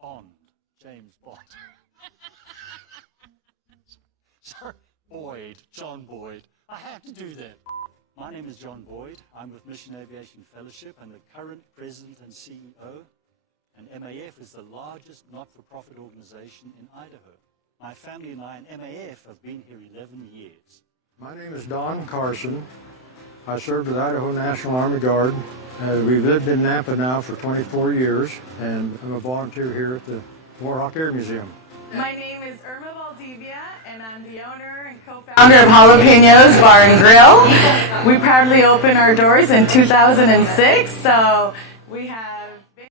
Bond, James Bond. Sorry, Boyd, John Boyd. I have to do that. My name is John Boyd. I'm with Mission Aviation Fellowship and the current president and CEO. And MAF is the largest not-for-profit organization in Idaho. My family and I in MAF have been here 11 years. My name is Don Carson. I served with Idaho National Army Guard. We've lived in Nampa now for 24 years, and I'm a volunteer here at the Mohawk Air Museum. My name is Irma Valdivia, and I'm the owner and co-founder of Jalapenos Bar and Grill. We proudly opened our doors in 2006, so we have been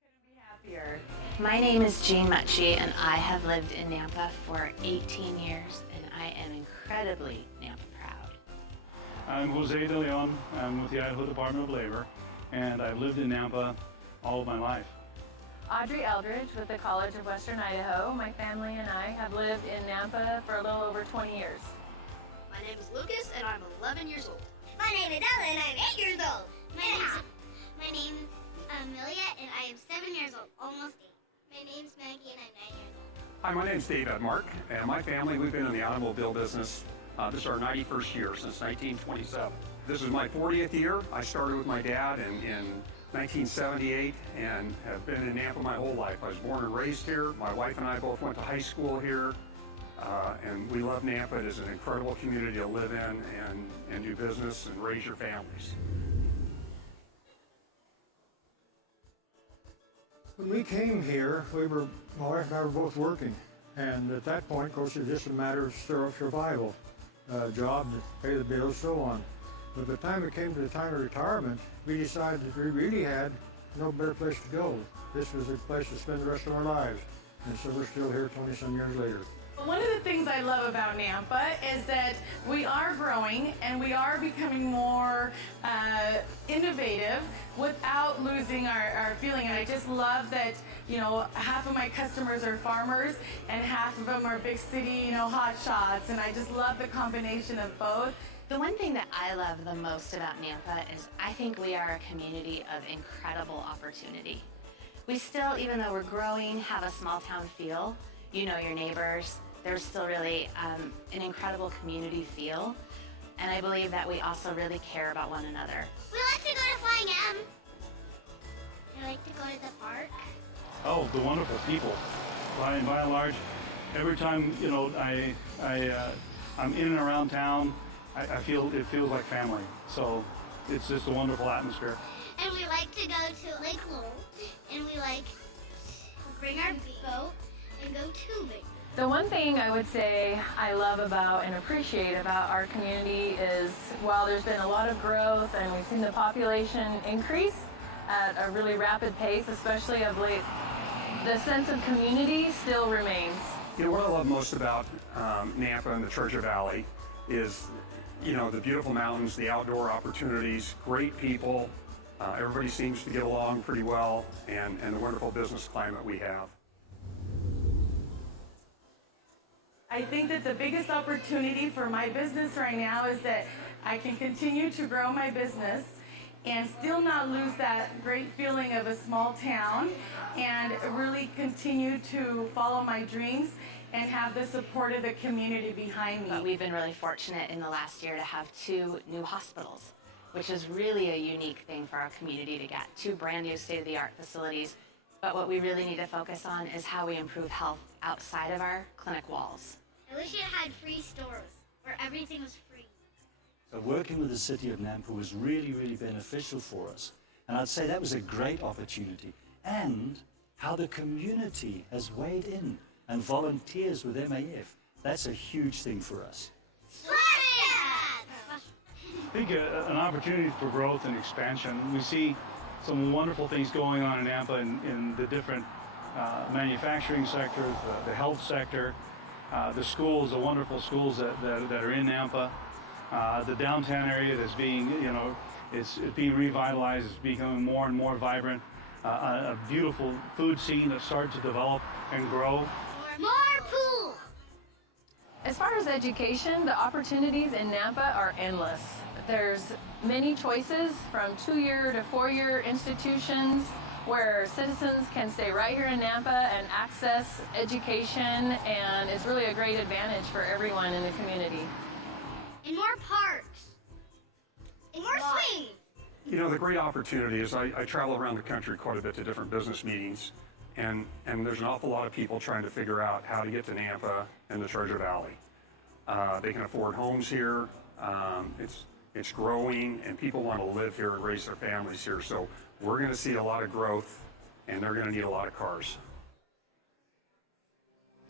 couldn't be happier. My name is Jean Mutchie, and I have lived in Nampa for 18 years, and I am incredibly Nampa proud. I'm Jose De Leon. I'm with the Idaho Department of Labor, and I've lived in Nampa all of my life. Audrey Eldridge with the College of Western Idaho. My family and I have lived in Nampa for a little over 20 years. My name is Lucas, and I'm 11 years old. My name is Ella, and I'm 8 years old. My name is Amelia, and I am 7 years old, almost 8. My name's Maggie, and I'm 9 years old. Hi, my name's Dave Edmark, and my family, we've been in the automobile business. This is our 91st year, since 1927. This is my 40th year. I started with my dad in 1978 and have been in Nampa my whole life. I was born and raised here. My wife and I both went to high school here, and we love Nampa. It is an incredible community to live in and do business and raise your families. When we came here, my wife and I were both working, and at that point, of course, it was just a matter of survival, job to pay the bills, so on. But by the time it came to the time of retirement, we decided that we really had no better place to go. This was a place to spend the rest of our lives, and so we're still here 20-some years later. One of the things I love about Nampa is that we are growing and we are becoming more innovative without losing our feeling. And I just love that, you know, half of my customers are farmers and half of them are big city, you know, hot shots. And I just love the combination of both. The one thing that I love the most about Nampa is I think we are a community of incredible opportunity. We still, even though we're growing, have a small town feel. You know your neighbors. There's still really an incredible community feel. And I believe that we also really care about one another. We like to go to Flying M. We like to go to the park. Oh, the wonderful people. By and large, every time, you know, I'm in and around town, I feel it feels like family. So it's just a wonderful atmosphere. And we like to go to Lake Lowell, and we like to bring our boat and go tubing. The one thing I would say I love about and appreciate about our community is while there's been a lot of growth and we've seen the population increase at a really rapid pace, especially of late, the sense of community still remains. You know, what I love most about Nampa and the Treasure Valley is, you know, the beautiful mountains, the outdoor opportunities, great people. Everybody seems to get along pretty well, and the wonderful business climate we have. I think that the biggest opportunity for my business right now is that I can continue to grow my business and still not lose that great feeling of a small town and really continue to follow my dreams and have the support of the community behind me. But we've been really fortunate in the last year to have 2 new hospitals, which is really a unique thing for our community to get. 2 brand new state-of-the-art facilities. But what we really need to focus on is how we improve health outside of our clinic walls. I wish it had free stores where everything was free. So working with the city of Nampa was really, really beneficial for us. And I'd say that was a great opportunity. And how the community has weighed in and volunteers with MAF. That's a huge thing for us. I think an opportunity for growth and expansion. We see some wonderful things going on in Nampa in the different manufacturing sectors, the health sector, the schools, the wonderful schools that are in Nampa, the downtown area that's being, you know, it's being revitalized, it's becoming more and more vibrant, a beautiful food scene that's started to develop and grow. More pool! As far as education, the opportunities in Nampa are endless. There's many choices from 2-year to 4-year institutions where citizens can stay right here in Nampa and access education, and it's really a great advantage for everyone in the community. And more parks. And more swings. You know, the great opportunity is I travel around the country quite a bit to different business meetings, and there's an awful lot of people trying to figure out how to get to Nampa and the Treasure Valley. They can afford homes here. It's growing, and people want to live here and raise their families here. So we're going to see a lot of growth, and they're going to need a lot of cars.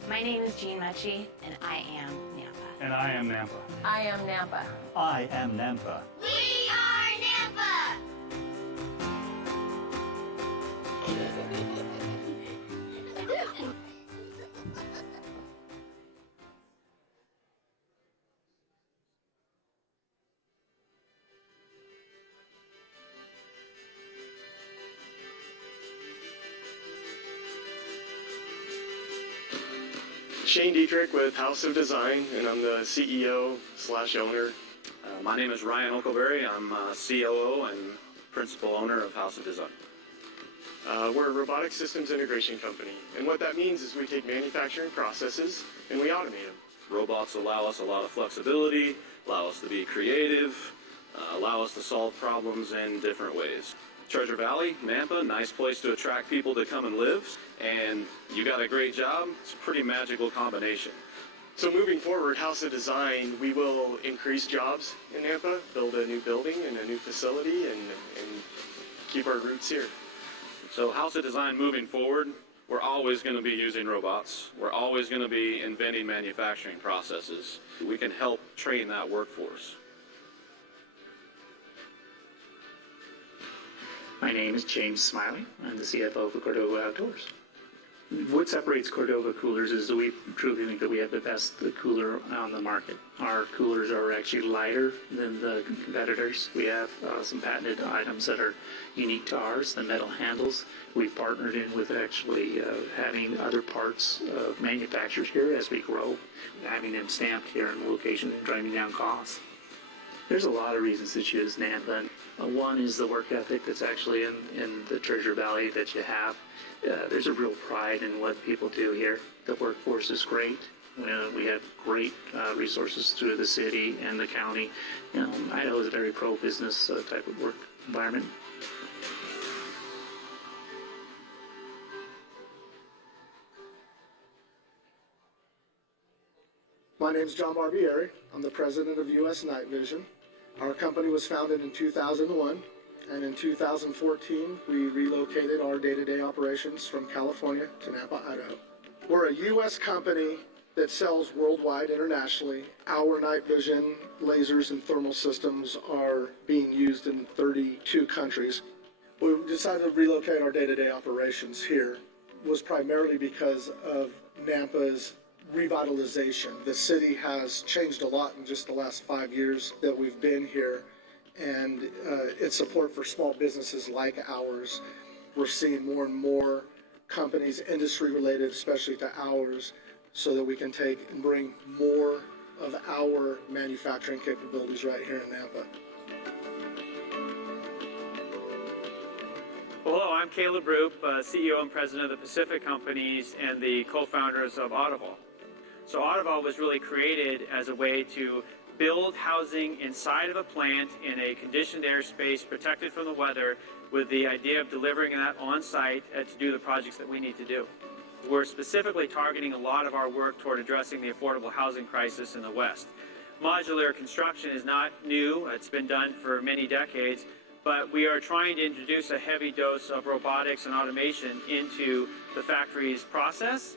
My name is Jean Mutchie, and I am Nampa. And I am Nampa. I am Nampa. I am Nampa. We are Nampa! Shane Dietrich with House of Design, and I'm the CEO/owner. My name is Ryan Oakleberry. I'm COO and principal owner of House of Design. We're a robotic systems integration company, and what that means is we take manufacturing processes and we automate them. Robots allow us a lot of flexibility, allow us to be creative, allow us to solve problems in different ways. Treasure Valley, Nampa, nice place to attract people to come and live, and you got a great job. It's a pretty magical combination. So moving forward, House of Design, we will increase jobs in Nampa, build a new building and a new facility, and keep our roots here. So House of Design moving forward, we're always going to be using robots. We're always going to be inventing manufacturing processes. We can help train that workforce. My name is James Smiley. I'm the CFO for Cordova Outdoors. What separates Cordova coolers is that we truly think that we have the best cooler on the market. Our coolers are actually lighter than the competitors. We have some patented items that are unique to ours, the metal handles. We've partnered in with actually having other parts of manufacturers here as we grow, having them stamped here in the location and driving down costs. There's a lot of reasons to choose Nampa. One is the work ethic that's actually in the Treasure Valley that you have. There's a real pride in what people do here. The workforce is great. We have great resources through the city and the county. Idaho is a very pro-business type of work environment. My name is John Barbieri. I'm the president of U.S. Night Vision. Our company was founded in 2001, and in 2014, we relocated our day-to-day operations from California to Nampa, Idaho. We're a U.S. company that sells worldwide, internationally. Our night vision lasers and thermal systems are being used in 32 countries. We decided to relocate our day-to-day operations here was primarily because of Nampa's revitalization. The city has changed a lot in just the last 5 years that we've been here, and its support for small businesses like ours. We're seeing more and more companies, industry related, especially to ours, so that we can take and bring more of our manufacturing capabilities right here in Nampa. Well, hello, I'm Caleb Roop, CEO and President of the Pacific Companies and the co-founders of Audival. So Audival was really created as a way to build housing inside of a plant in a conditioned airspace protected from the weather with the idea of delivering that on site to do the projects that we need to do. We're specifically targeting a lot of our work toward addressing the affordable housing crisis in the West. Modular construction is not new, it's been done for many decades, but we are trying to introduce a heavy dose of robotics and automation into the factory's process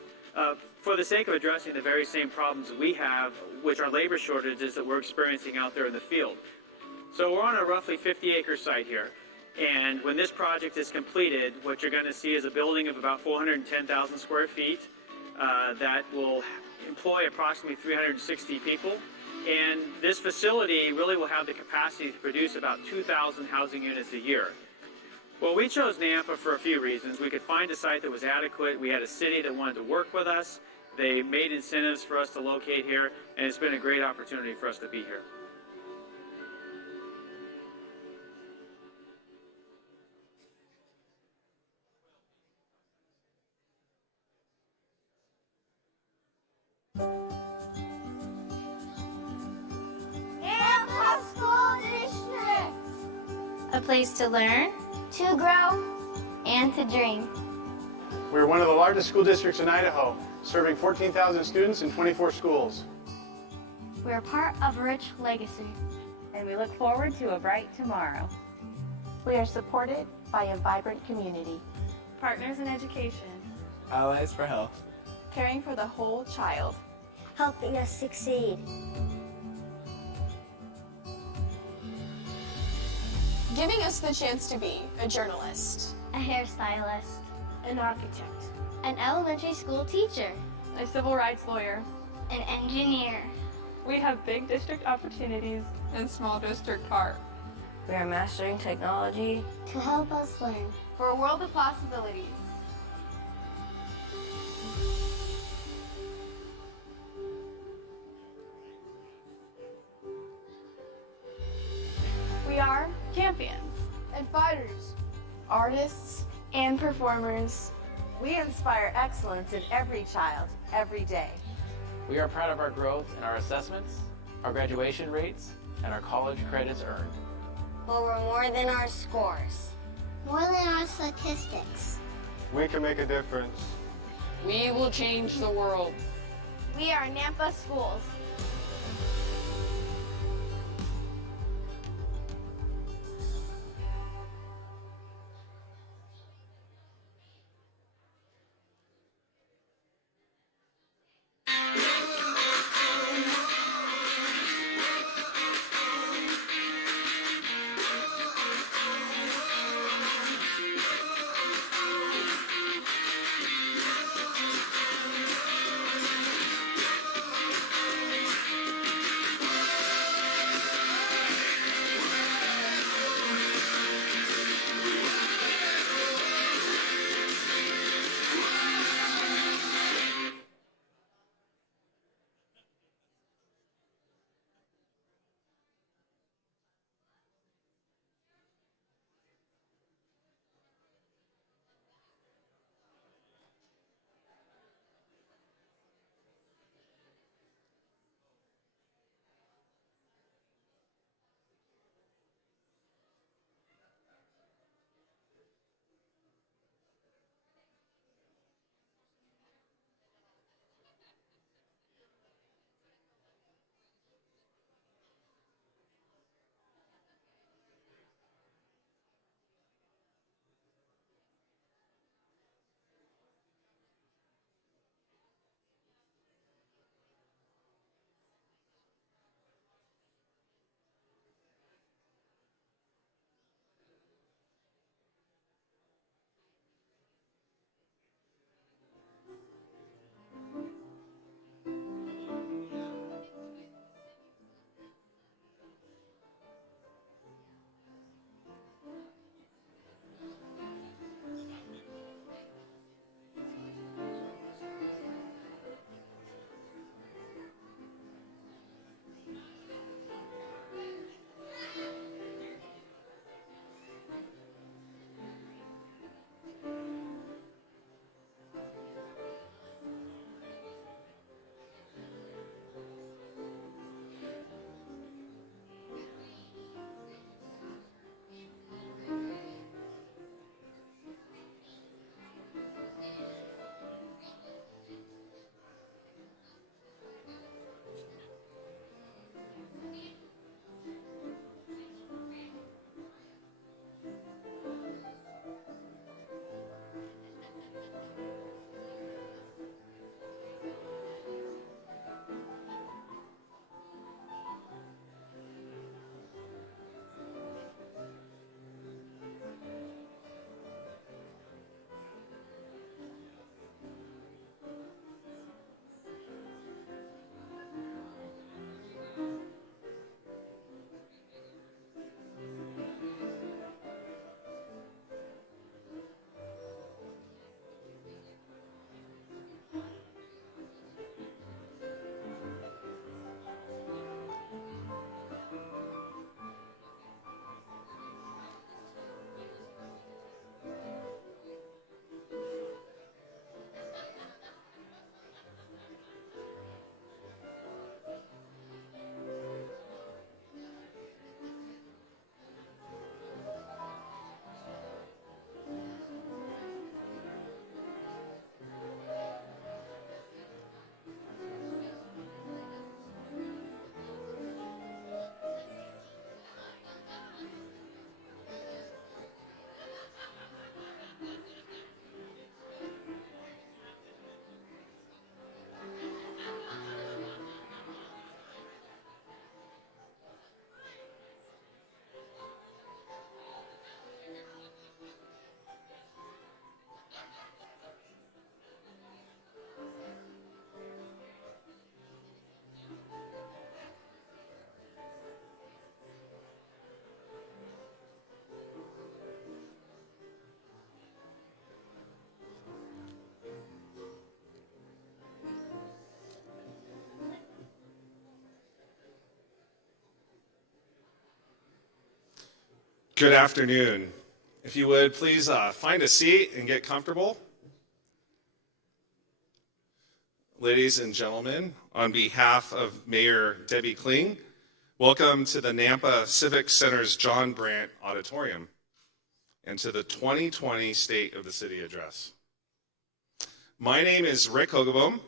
for the sake of addressing the very same problems that we have, which are labor shortages that we're experiencing out there in the field. So we're on a roughly 50-acre site here, and when this project is completed, what you're going to see is a building of about 410,000 square feet that will employ approximately 360 people. And this facility really will have the capacity to produce about 2,000 housing units a year. Well, we chose Nampa for a few reasons. We could find a site that was adequate. We had a city that wanted to work with us. They made incentives for us to locate here, and it's been a great opportunity for us to be here. A place to learn, to grow, and to dream. We're one of the largest school districts in Idaho, serving 14,000 students in 24 schools. We're part of a rich legacy. And we look forward to a bright tomorrow. We are supported by a vibrant community. Partners in education. Allies for health. Caring for the whole child. Helping us succeed. Giving us the chance to be a journalist. A hairstylist. An architect. An elementary school teacher. A civil rights lawyer. An engineer. We have big district opportunities and small district heart. We are mastering technology to help us learn. for a world of possibilities. We are champions And fighters, artists, and performers. We inspire excellence in every child, every day. We are proud of our growth in our assessments, our graduation rates, and our college credits earned. But we're more than our scores. More than our statistics. We can make a difference. We will change the world. We are Nampa Schools. Good afternoon. If you would, please find a seat and get comfortable. Ladies and gentlemen, on behalf of Mayor Debbie Kling, welcome to the Nampa Civic Center's John Brandt Auditorium and to the 2020 State of the City Address. My name is Rick Hogeboom,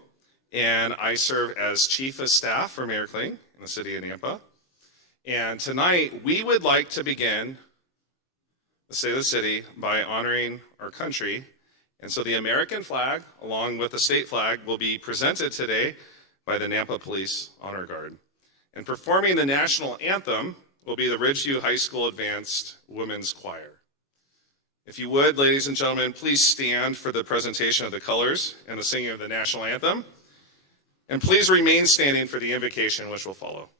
and I serve as Chief of Staff for Mayor Kling in the City of Nampa. And tonight, we would like to begin the State of the City by honoring our country. And so the American flag, along with the state flag, will be presented today by the Nampa Police Honor Guard. And performing the national anthem will be the Ridgeview High School Advanced Women's Choir. If you would, ladies and gentlemen, please stand for the presentation of the colors and the singing of the national anthem. And please remain standing for the invocation which will follow.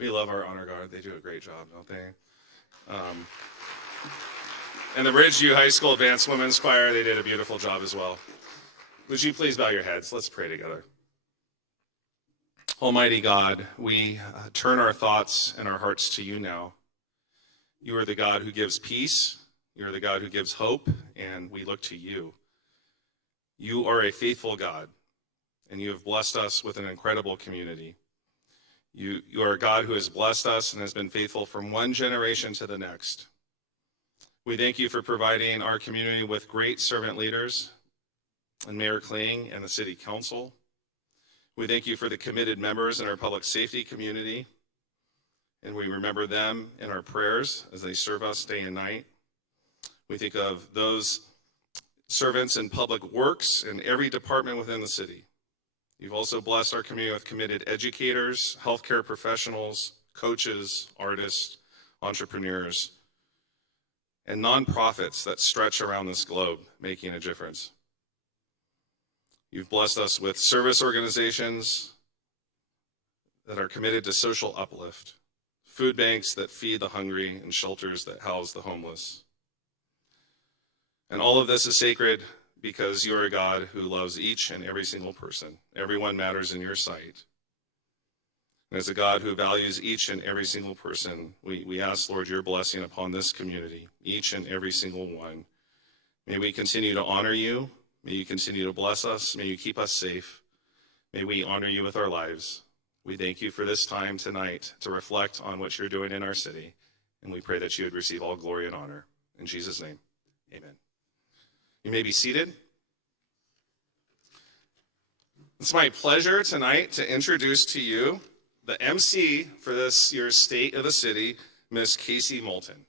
We love our honor guard. They do a great job, don't they? And the Ridgeview High School Advanced Women's Choir, they did a beautiful job as well. Would you please bow your heads? Let's pray together. Almighty God, we turn our thoughts and our hearts to you now. You are the God who gives peace. You are the God who gives hope, and we look to you. You are a faithful God, and you have blessed us with an incredible community. You are a God who has blessed us and has been faithful from one generation to the next. We thank you for providing our community with great servant leaders and Mayor Kling and the City Council. We thank you for the committed members in our public safety community, and we remember them in our prayers as they serve us day and night. We think of those servants in public works in every department within the city. You've also blessed our community with committed educators, healthcare professionals, coaches, artists, entrepreneurs, and nonprofits that stretch around this globe, making a difference. You've blessed us with service organizations that are committed to social uplift, food banks that feed the hungry, and shelters that house the homeless. And all of this is sacred because you are a God who loves each and every single person. Everyone matters in your sight. And as a God who values each and every single person, we ask, Lord, your blessing upon this community, each and every single one. May we continue to honor you. May you continue to bless us. May you keep us safe. May we honor you with our lives. We thank you for this time tonight to reflect on what you're doing in our city. And we pray that you would receive all glory and honor. In Jesus' name, amen. You may be seated. It's my pleasure tonight to introduce to you the MC for this year's State of the City, Miss Casey Moulton.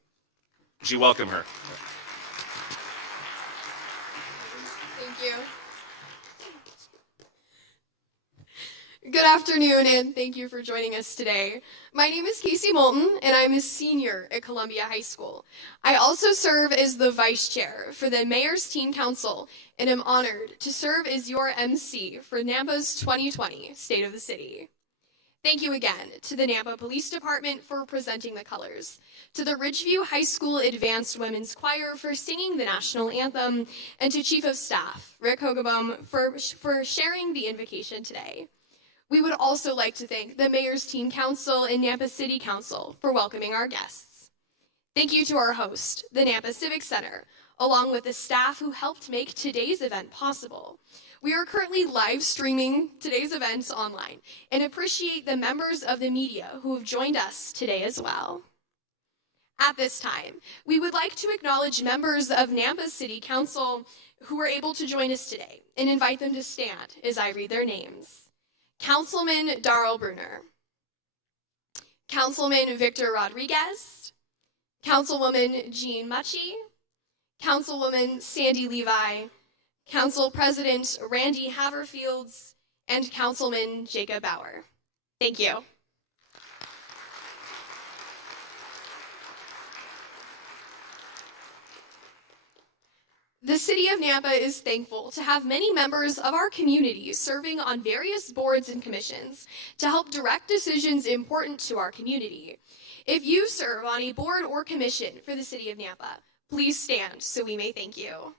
Would you welcome her? Thank you. Good afternoon, and thank you for joining us today. My name is Casey Moulton, and I'm a senior at Columbia High School. I also serve as the vice chair for the Mayor's Teen Council, and am honored to serve as your MC for Nampa's 2020 State of the City. Thank you again to the Nampa Police Department for presenting the colors, to the Ridgeview High School Advanced Women's Choir for singing the national anthem, and to Chief of Staff Rick Hogeboom for sharing the invocation today. We would also like to thank the Mayor's Teen Council and Nampa City Council for welcoming our guests. Thank you to our host, the Nampa Civic Center, along with the staff who helped make today's event possible. We are currently live streaming today's events online and appreciate the members of the media who have joined us today as well. At this time, we would like to acknowledge members of Nampa City Council who were able to join us today and invite them to stand as I read their names. Councilman Darrell Bruner, Councilman Victor Rodriguez, Councilwoman Jean Mucci, Councilwoman Sandy Levi, Council President Randy Haverfields, and Councilman Jacob Bauer. Thank you. The City of Nampa is thankful to have many members of our community serving on various boards and commissions to help direct decisions important to our community. If you serve on a board or commission for the City of Nampa, please stand so we may thank you.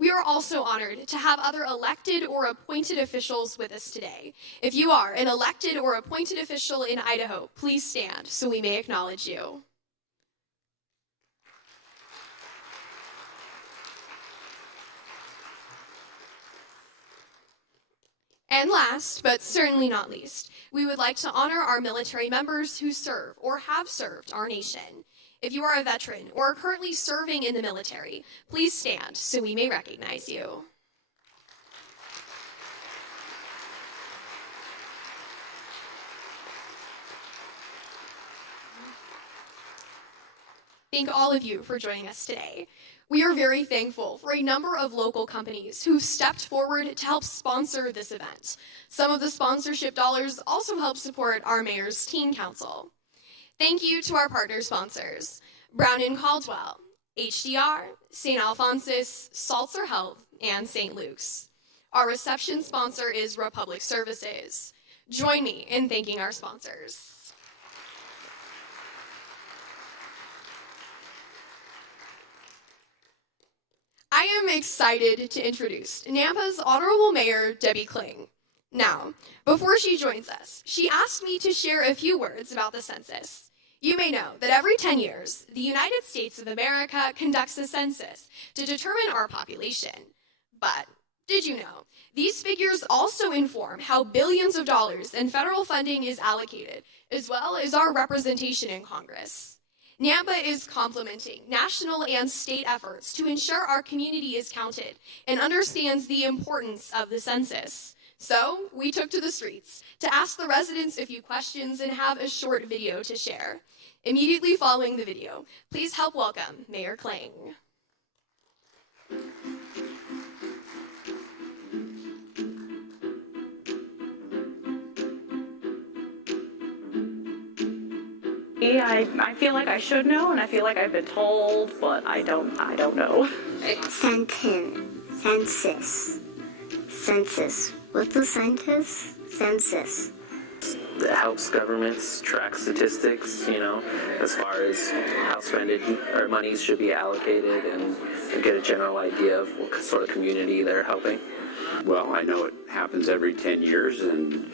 We are also honored to have other elected or appointed officials with us today. If you are an elected or appointed official in Idaho, please stand so we may acknowledge you. And last, but certainly not least, we would like to honor our military members who serve or have served our nation. If you are a veteran or are currently serving in the military, please stand so we may recognize you. Thank all of you for joining us today. We are very thankful for a number of local companies who've stepped forward to help sponsor this event. Some of the sponsorship dollars also help support our Mayor's Teen Council. Thank you to our partner sponsors, Brown and Caldwell, HDR, St. Alphonsus, Salzer Health, and St. Luke's. Our reception sponsor is Republic Services. Join me in thanking our sponsors. I am excited to introduce Nampa's Honorable Mayor, Debbie Kling. Now, before she joins us, she asked me to share a few words about the census. You may know that every 10 years, the United States of America conducts a census to determine our population. But did you know, these figures also inform how billions of dollars in federal funding is allocated, as well as our representation in Congress. NAMPA is complementing national and state efforts to ensure our community is counted and understands the importance of the census. So we took to the streets to ask the residents a few questions and have a short video to share. Immediately following the video, please help welcome Mayor Kling. I feel like I should know, and I feel like I've been told, but I don't know. Census. What's a census? Census. It helps governments track statistics, as far as how monies should be allocated and get a general idea of what sort of community they're helping. Well, I know it happens every 10 years and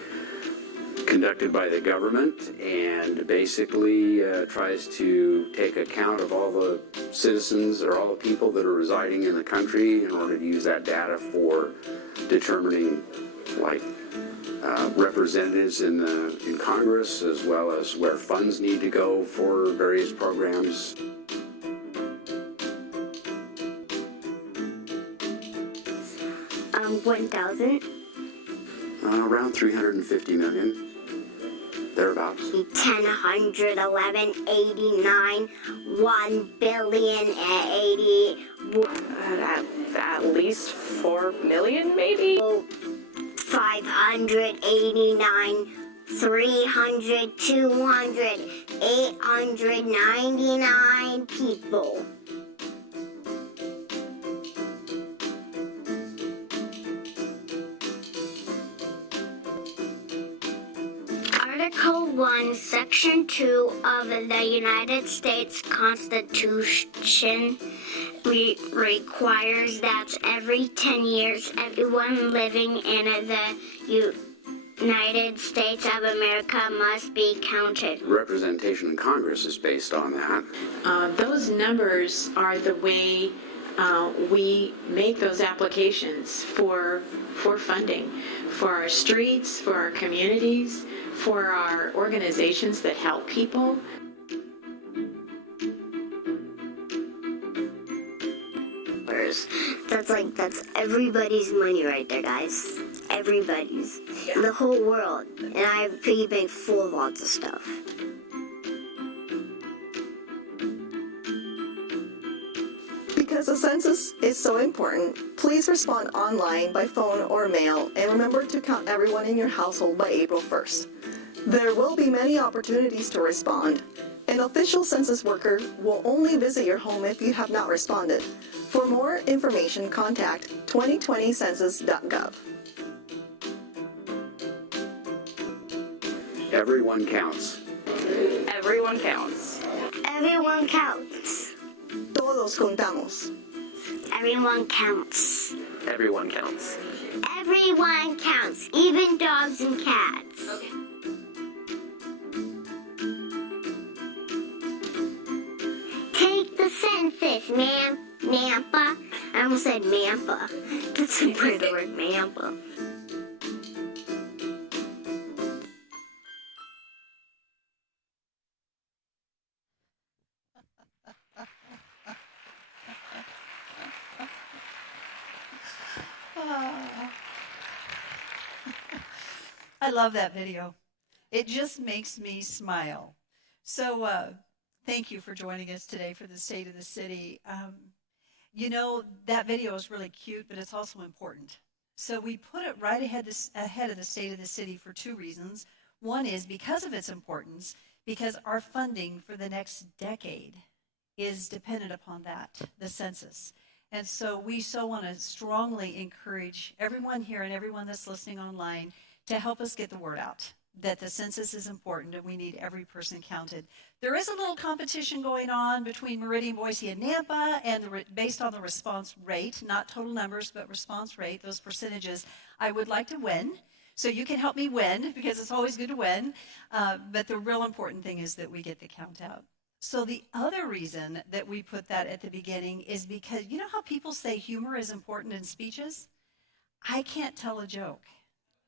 conducted by the government, and basically tries to take account of all the citizens or all the people that are residing in the country in order to use that data for determining representatives in Congress, as well as where funds need to go for various programs. $1,000. Around 350 million, thereabouts. 10, 100, 11, 89, 1 billion, 80. At least 4 million, maybe? 589, 300, 200, 899 people. Article 1, Section 2 of the United States Constitution requires that every 10 years, everyone living in the United States of America must be counted. Representation in Congress is based on that. Those numbers are the way we make those applications for funding, for our streets, for our communities, for our organizations that help people. That's everybody's money right there, guys. Everybody's. Yeah. The whole world. And I have a piggy bank full of lots of stuff. Because the census is so important, please respond online, by phone, or mail, and remember to count everyone in your household by April 1st. There will be many opportunities to respond. An official census worker will only visit your home if you have not responded. For more information, contact 2020census.gov. Everyone counts. Everyone counts. Everyone counts. Todos contamos. Everyone counts. Everyone counts. Everyone counts, even dogs and cats. Okay. Take the census, Nampa. I almost said Mampa. That's the word Mampa. I love that video. It just makes me smile. So thank you for joining us today for the State of the City. That video is really cute, but it's also important. So we put it right ahead of the State of the City for two reasons. One is because of its importance, because our funding for the next decade is dependent upon that, the census. And so we so want to strongly encourage everyone here and everyone that's listening online to help us get the word out that the census is important and we need every person counted. There is a little competition going on between Meridian, Boise, and Nampa, and based on the response rate, not total numbers, but response rate, those percentages, I would like to win. So you can help me win, because it's always good to win. But the real important thing is that we get the count out. So the other reason that we put that at the beginning is because, you know how people say humor is important in speeches? I can't tell a joke.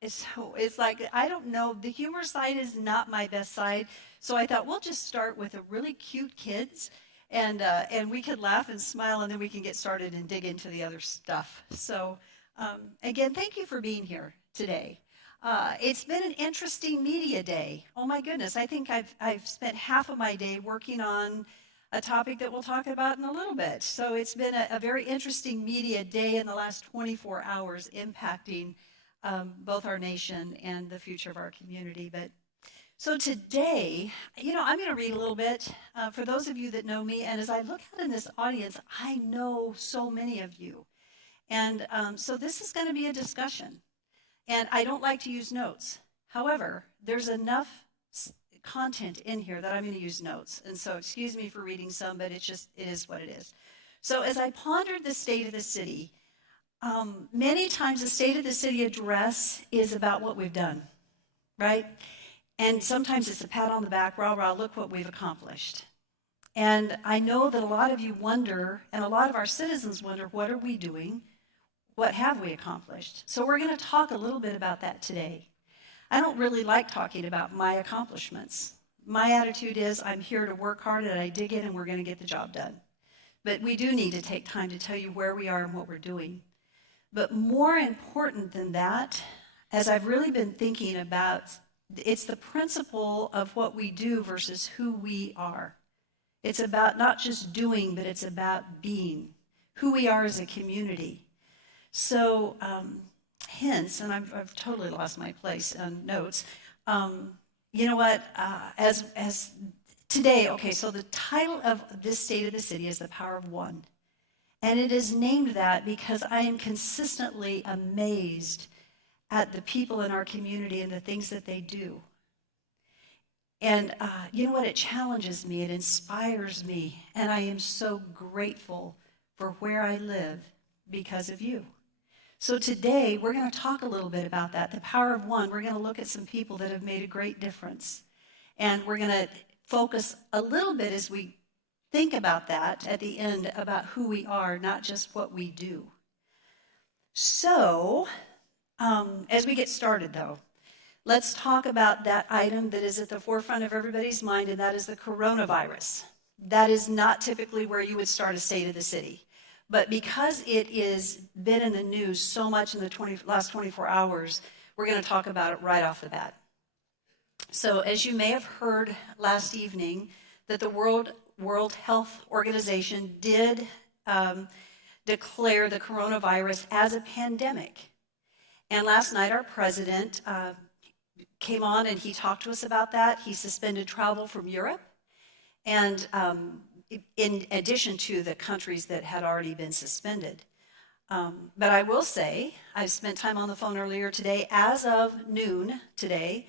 It's like, I don't know, the humor side is not my best side. So I thought we'll just start with a really cute kids, and we could laugh and smile, and then we can get started and dig into the other stuff. So again, thank you for being here today. It's been an interesting media day. Oh my goodness, I think I've spent half of my day working on a topic that we'll talk about in a little bit. So it's been a very interesting media day in the last 24 hours, impacting both our nation and the future of our community. But so today, you know, I'm going to read a little bit for those of you that know me. And as I look out in this audience, I know so many of you. And so this is going to be a discussion. And I don't like to use notes. However, there's enough content in here that I'm going to use notes. And so excuse me for reading some, but it is what it is. So as I pondered the state of the city, many times the State of the City address is about what we've done, right? And sometimes it's a pat on the back, rah, rah, look what we've accomplished. And I know that a lot of you wonder, and a lot of our citizens wonder, what are we doing? What have we accomplished? So we're going to talk a little bit about that today. I don't really like talking about my accomplishments. My attitude is I'm here to work hard and I dig in and we're going to get the job done. But we do need to take time to tell you where we are and what we're doing. But more important than that, as I've really been thinking about, it's the principle of what we do versus who we are. It's about not just doing, but it's about being, who we are as a community. So hence, and I've totally lost my place on notes, you know what, as today, okay, so the title of this State of the City is The Power of One. And it is named that because I am consistently amazed at the people in our community and the things that they do. And you know what? It challenges me. It inspires me. And I am so grateful for where I live because of you. So today, we're going to talk a little bit about that, the power of one. We're going to look at some people that have made a great difference. And we're going to focus a little bit as we think about that at the end, about who we are, not just what we do. So, as we get started though, let's talk about that item that is at the forefront of everybody's mind, and that is the coronavirus. That is not typically where you would start a State of the City. But because it has been in the news so much in the last 24 hours, we're going to talk about it right off the bat. So as you may have heard last evening, that the World Health Organization did declare the coronavirus as a pandemic. And last night our president came on and he talked to us about that. He suspended travel from Europe, and in addition to the countries that had already been suspended. But I will say, I spent time on the phone earlier today. As of noon today,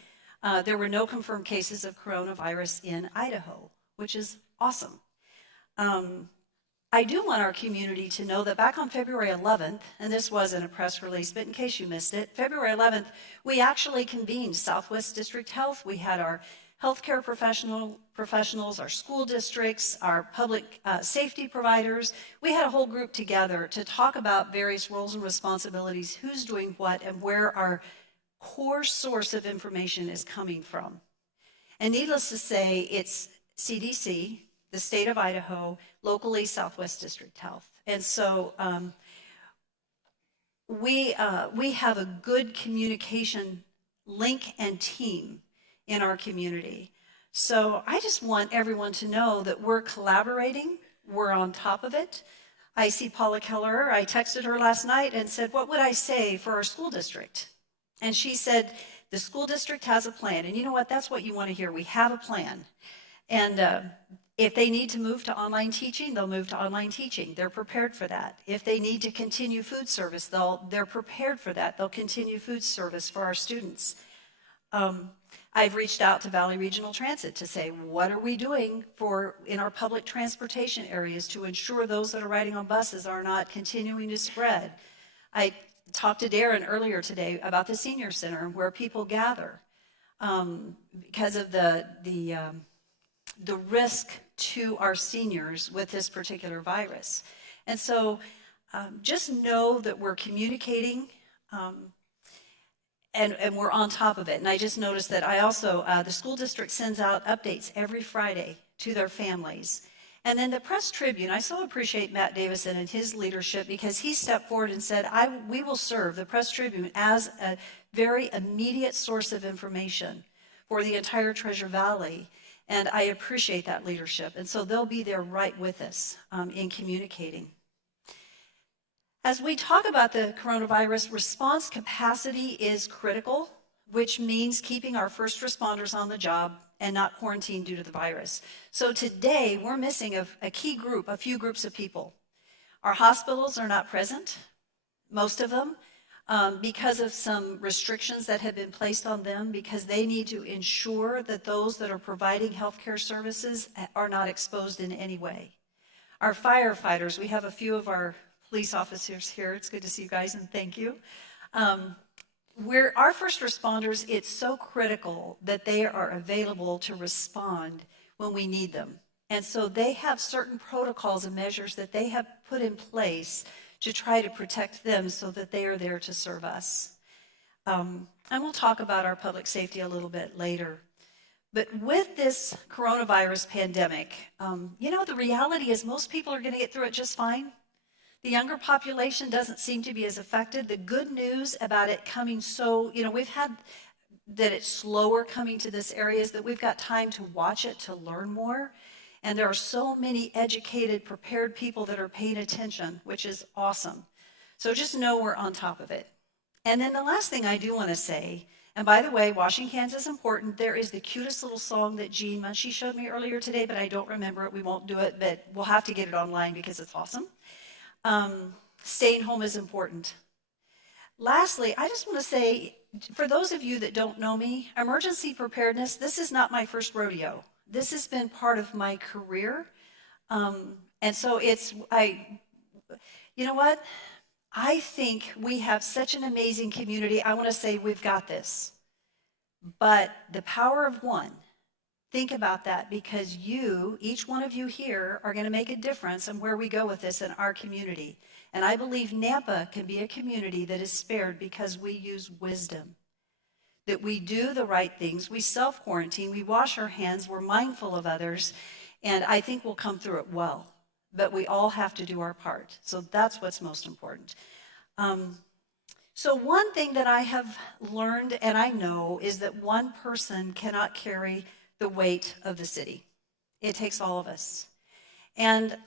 there were no confirmed cases of coronavirus in Idaho, which is awesome. I do want our community to know that back on February 11th, and this wasn't a press release, but in case you missed it, February 11th, we actually convened Southwest District Health. We had our healthcare professionals, our school districts, our public safety providers. We had a whole group together to talk about various roles and responsibilities, who's doing what, and where our core source of information is coming from. And needless to say, it's CDC, the state of Idaho, locally Southwest District Health. And so we have a good communication link and team in our community. So I just want everyone to know that we're collaborating, we're on top of it. I see Paula Keller, I texted her last night and said, what would I say for our school district? And she said, the school district has a plan. And you know what, that's what you want to hear, we have a plan. And if they need to move to online teaching, they'll move to online teaching. They're prepared for that. If they need to continue food service, they're prepared for that. They'll continue food service for our students. I've reached out to Valley Regional Transit to say, what are we doing in our public transportation areas to ensure those that are riding on buses are not continuing to spread? I talked to Darren earlier today about the senior center where people gather because of the risk to our seniors with this particular virus. And so just know that we're communicating and we're on top of it. And I just noticed that I also, the school district sends out updates every Friday to their families. And then the Press Tribune, I so appreciate Matt Davison and his leadership because he stepped forward and said, we will serve the Press Tribune as a very immediate source of information for the entire Treasure Valley. And I appreciate that leadership. And so they'll be there right with us in communicating. As we talk about the coronavirus, response capacity is critical, which means keeping our first responders on the job and not quarantined due to the virus. So today, we're missing a key group, a few groups of people. Our hospitals are not present, most of them, because of some restrictions that have been placed on them, because they need to ensure that those that are providing healthcare services are not exposed in any way. Our firefighters, we have a few of our police officers here. It's good to see you guys, and thank you. Our first responders, it's so critical that they are available to respond when we need them. And so they have certain protocols and measures that they have put in place to try to protect them so that they are there to serve us. And we'll talk about our public safety a little bit later. But with this coronavirus pandemic, the reality is most people are going to get through it just fine. The younger population doesn't seem to be as affected. The good news about it coming we've had that it's slower coming to this area is that we've got time to watch it, to learn more. And there are so many educated, prepared people that are paying attention, which is awesome. So just know we're on top of it. And then the last thing I do want to say, and by the way, washing hands is important. There is the cutest little song that Jean Munchie showed me earlier today, but I don't remember it. We won't do it, but we'll have to get it online because it's awesome. Staying home is important. Lastly, I just want to say, for those of you that don't know me, emergency preparedness, this is not my first rodeo. This has been part of my career. And so you know what? I think we have such an amazing community. I want to say we've got this. But the power of one, think about that, because each one of you here, are going to make a difference in where we go with this in our community. And I believe Nampa can be a community that is spared because we use wisdom. That we do the right things, we self-quarantine, we wash our hands, we're mindful of others, and I think we'll come through it well. But we all have to do our part. So that's what's most important. So one thing that I have learned and I know is that one person cannot carry the weight of the city. It takes all of us. And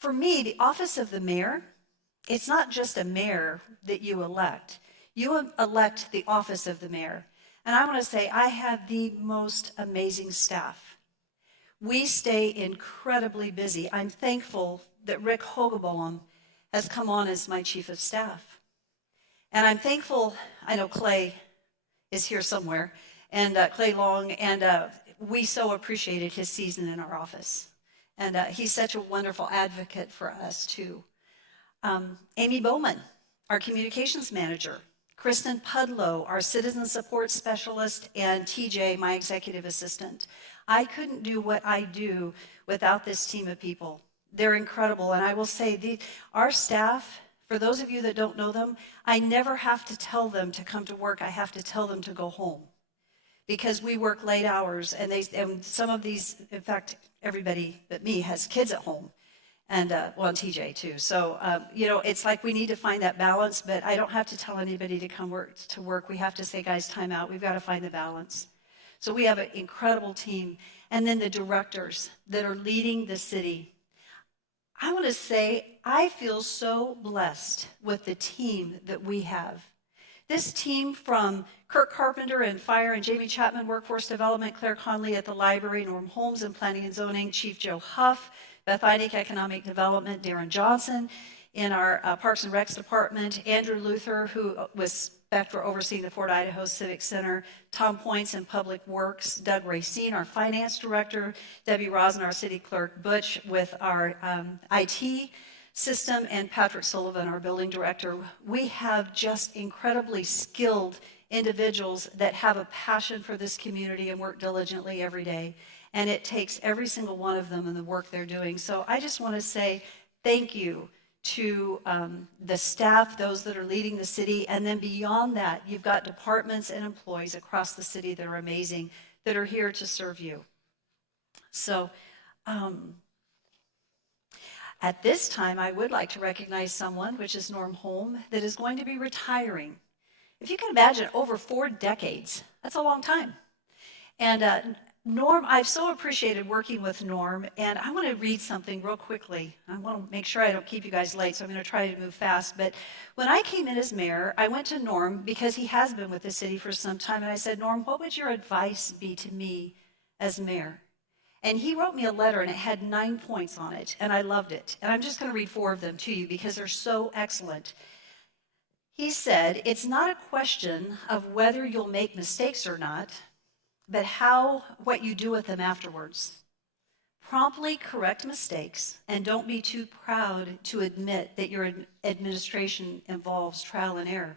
for me, the office of the mayor, it's not just a mayor that you elect. You elect the office of the mayor. And I want to say I have the most amazing staff. We stay incredibly busy. I'm thankful that Rick Hogebolum has come on as my chief of staff. And I'm thankful, I know Clay is here somewhere, and Clay Long, and we so appreciated his season in our office. And he's such a wonderful advocate for us too. Amy Bowman, our communications manager. Kristen Pudlow, our citizen support specialist, and TJ, my executive assistant. I couldn't do what I do without this team of people. They're incredible, and I will say our staff, for those of you that don't know them, I never have to tell them to come to work. I have to tell them to go home because we work late hours, and some of these, in fact, everybody but me has kids at home. And TJ too. So, it's like we need to find that balance, but I don't have to tell anybody to come to work. We have to say, guys, time out. We've got to find the balance. So we have an incredible team. And then the directors that are leading the city. I want to say, I feel so blessed with the team that we have This team from Kirk Carpenter in Fire and Jamie Chapman, Workforce Development, Claire Conley at the Library, Norm Holmes in Planning and Zoning, Chief Joe Huff, Beth Einig, Economic Development, Darren Johnson in our Parks and Recs Department, Andrew Luther, who was Spectra overseeing the Fort Idaho Civic Center, Tom Points in Public Works, Doug Racine, our Finance Director, Debbie Rosen, our City Clerk, Butch with our IT system, and Patrick Sullivan, our Building Director. We have just incredibly skilled individuals that have a passion for this community and work diligently every day. And it takes every single one of them in the work they're doing. So I just want to say thank you to the staff, those that are leading the city, and then beyond that, you've got departments and employees across the city that are amazing, that are here to serve you. So at this time, I would like to recognize someone, which is Norm Holm, that is going to be retiring. If you can imagine, over 4 decades, that's a long time. And Norm, I've so appreciated working with Norm, and I want to read something real quickly. I want to make sure I don't keep you guys late, so I'm going to try to move fast. But when I came in as mayor, I went to Norm because he has been with the city for some time, and I said, Norm, what would your advice be to me as mayor? And he wrote me a letter, and it had 9 points on it, and I loved it. And I'm just going to read 4 of them to you because they're so excellent. He said, it's not a question of whether you'll make mistakes or not, but what you do with them afterwards. Promptly correct mistakes, and don't be too proud to admit that your administration involves trial and error.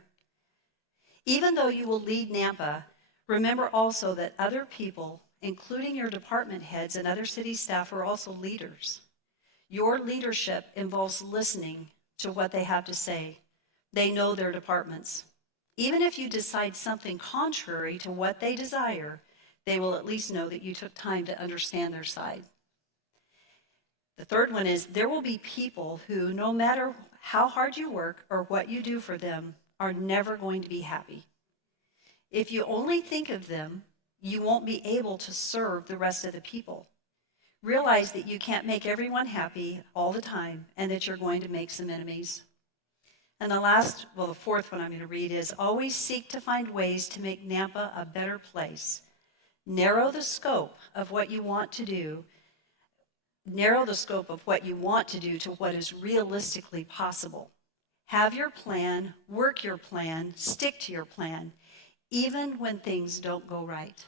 Even though you will lead Nampa, remember also that other people, including your department heads and other city staff, are also leaders. Your leadership involves listening to what they have to say. They know their departments. Even if you decide something contrary to what they desire, they will at least know that you took time to understand their side. The third one is, there will be people who, no matter how hard you work or what you do for them, are never going to be happy. If you only think of them, you won't be able to serve the rest of the people. Realize that you can't make everyone happy all the time, and that you're going to make some enemies. And the fourth one I'm going to read is, always seek to find ways to make Nampa a better place. Narrow the scope of what you want to do. Narrow the scope of what you want to do to what is realistically possible. Have your plan, work your plan, stick to your plan, even when things don't go right.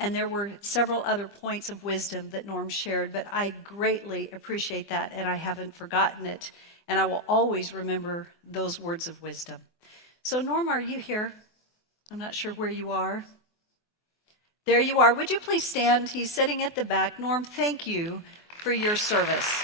And there were several other points of wisdom that Norm shared, but I greatly appreciate that, and I haven't forgotten it. And I will always remember those words of wisdom. So Norm, are you here? I'm not sure where you are. There you are. Would you please stand? He's sitting at the back. Norm, thank you for your service.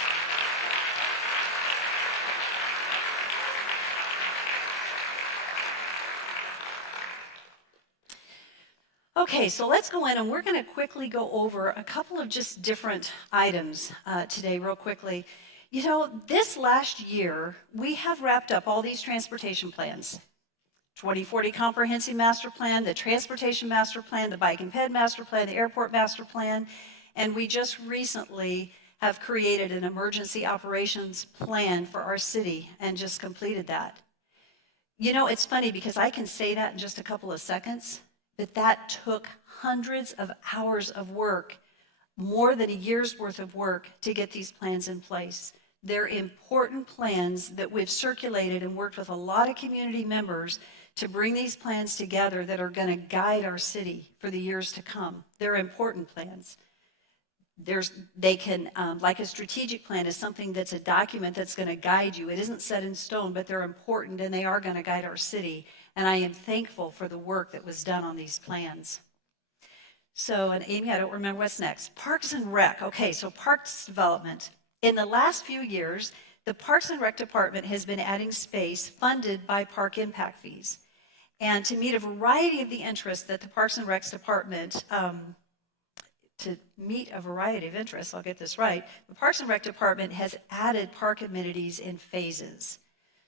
Okay, so let's go in and we're going to quickly go over a couple of just different items today real quickly. You know, this last year, we have wrapped up all these transportation plans. 2040 Comprehensive Master Plan, the Transportation Master Plan, the Bike and Ped Master Plan, the Airport Master Plan, and we just recently have created an emergency operations plan for our city and just completed that. You know, it's funny because I can say that in just a couple of seconds, but that took hundreds of hours of work, more than a year's worth of work to get these plans in place. They're important plans that we've circulated and worked with a lot of community members to bring these plans together that are going to guide our city for the years to come. They're important plans. Like a strategic plan is something that's a document that's going to guide you. It isn't set in stone, but they're important and they are going to guide our city. And I am thankful for the work that was done on these plans. So, and Amy, I don't remember what's next. Parks and Rec. Okay, so Parks Development. In the last few years, the Parks and Rec Department has been adding space funded by park impact fees. And to meet a variety of the interests that the Parks and Rec Department, I'll get this right, the Parks and Rec Department has added park amenities in phases.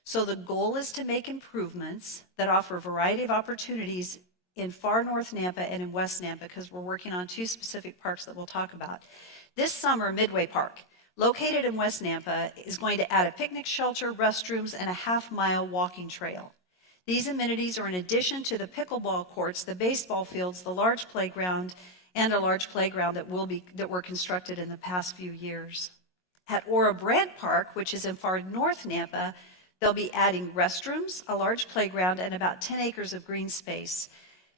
So the goal is to make improvements that offer a variety of opportunities in far North Nampa and in West Nampa, because we're working on 2 specific parks that we'll talk about. This summer, Midway Park, located in West Nampa, is going to add a picnic shelter, restrooms, and a half-mile walking trail. These amenities are in addition to the pickleball courts, the baseball fields, the large playground, and a large playground that were constructed in the past few years. At Ora Brandt Park, which is in far north Nampa, they'll be adding restrooms, a large playground, and about 10 acres of green space.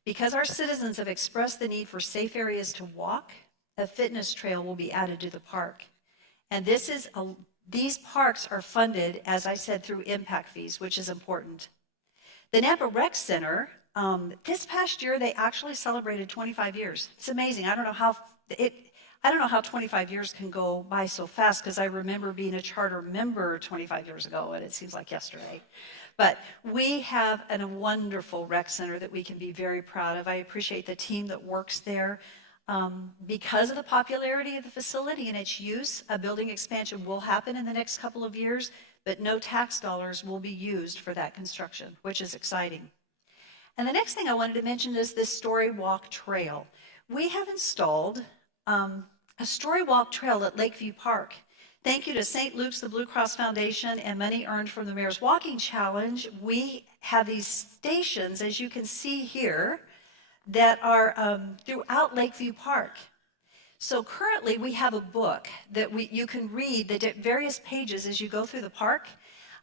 Because our citizens have expressed the need for safe areas to walk, a fitness trail will be added to the park. And these parks are funded, as I said, through impact fees, which is important. The Nampa Rec Center, this past year, they actually celebrated 25 years. It's amazing. I don't know how 25 years can go by so fast, because I remember being a charter member 25 years ago, and it seems like yesterday. But we have a wonderful rec center that we can be very proud of. I appreciate the team that works there. Because of the popularity of the facility and its use, a building expansion will happen in the next couple of years, but no tax dollars will be used for that construction, which is exciting. And the next thing I wanted to mention is this Story Walk Trail. We have installed a Story Walk Trail at Lakeview Park. Thank you to St. Luke's, the Blue Cross Foundation, and money earned from the Mayor's Walking Challenge. We have these stations, as you can see here, that are throughout Lakeview Park. So currently we have a book that you can read the various pages as you go through the park.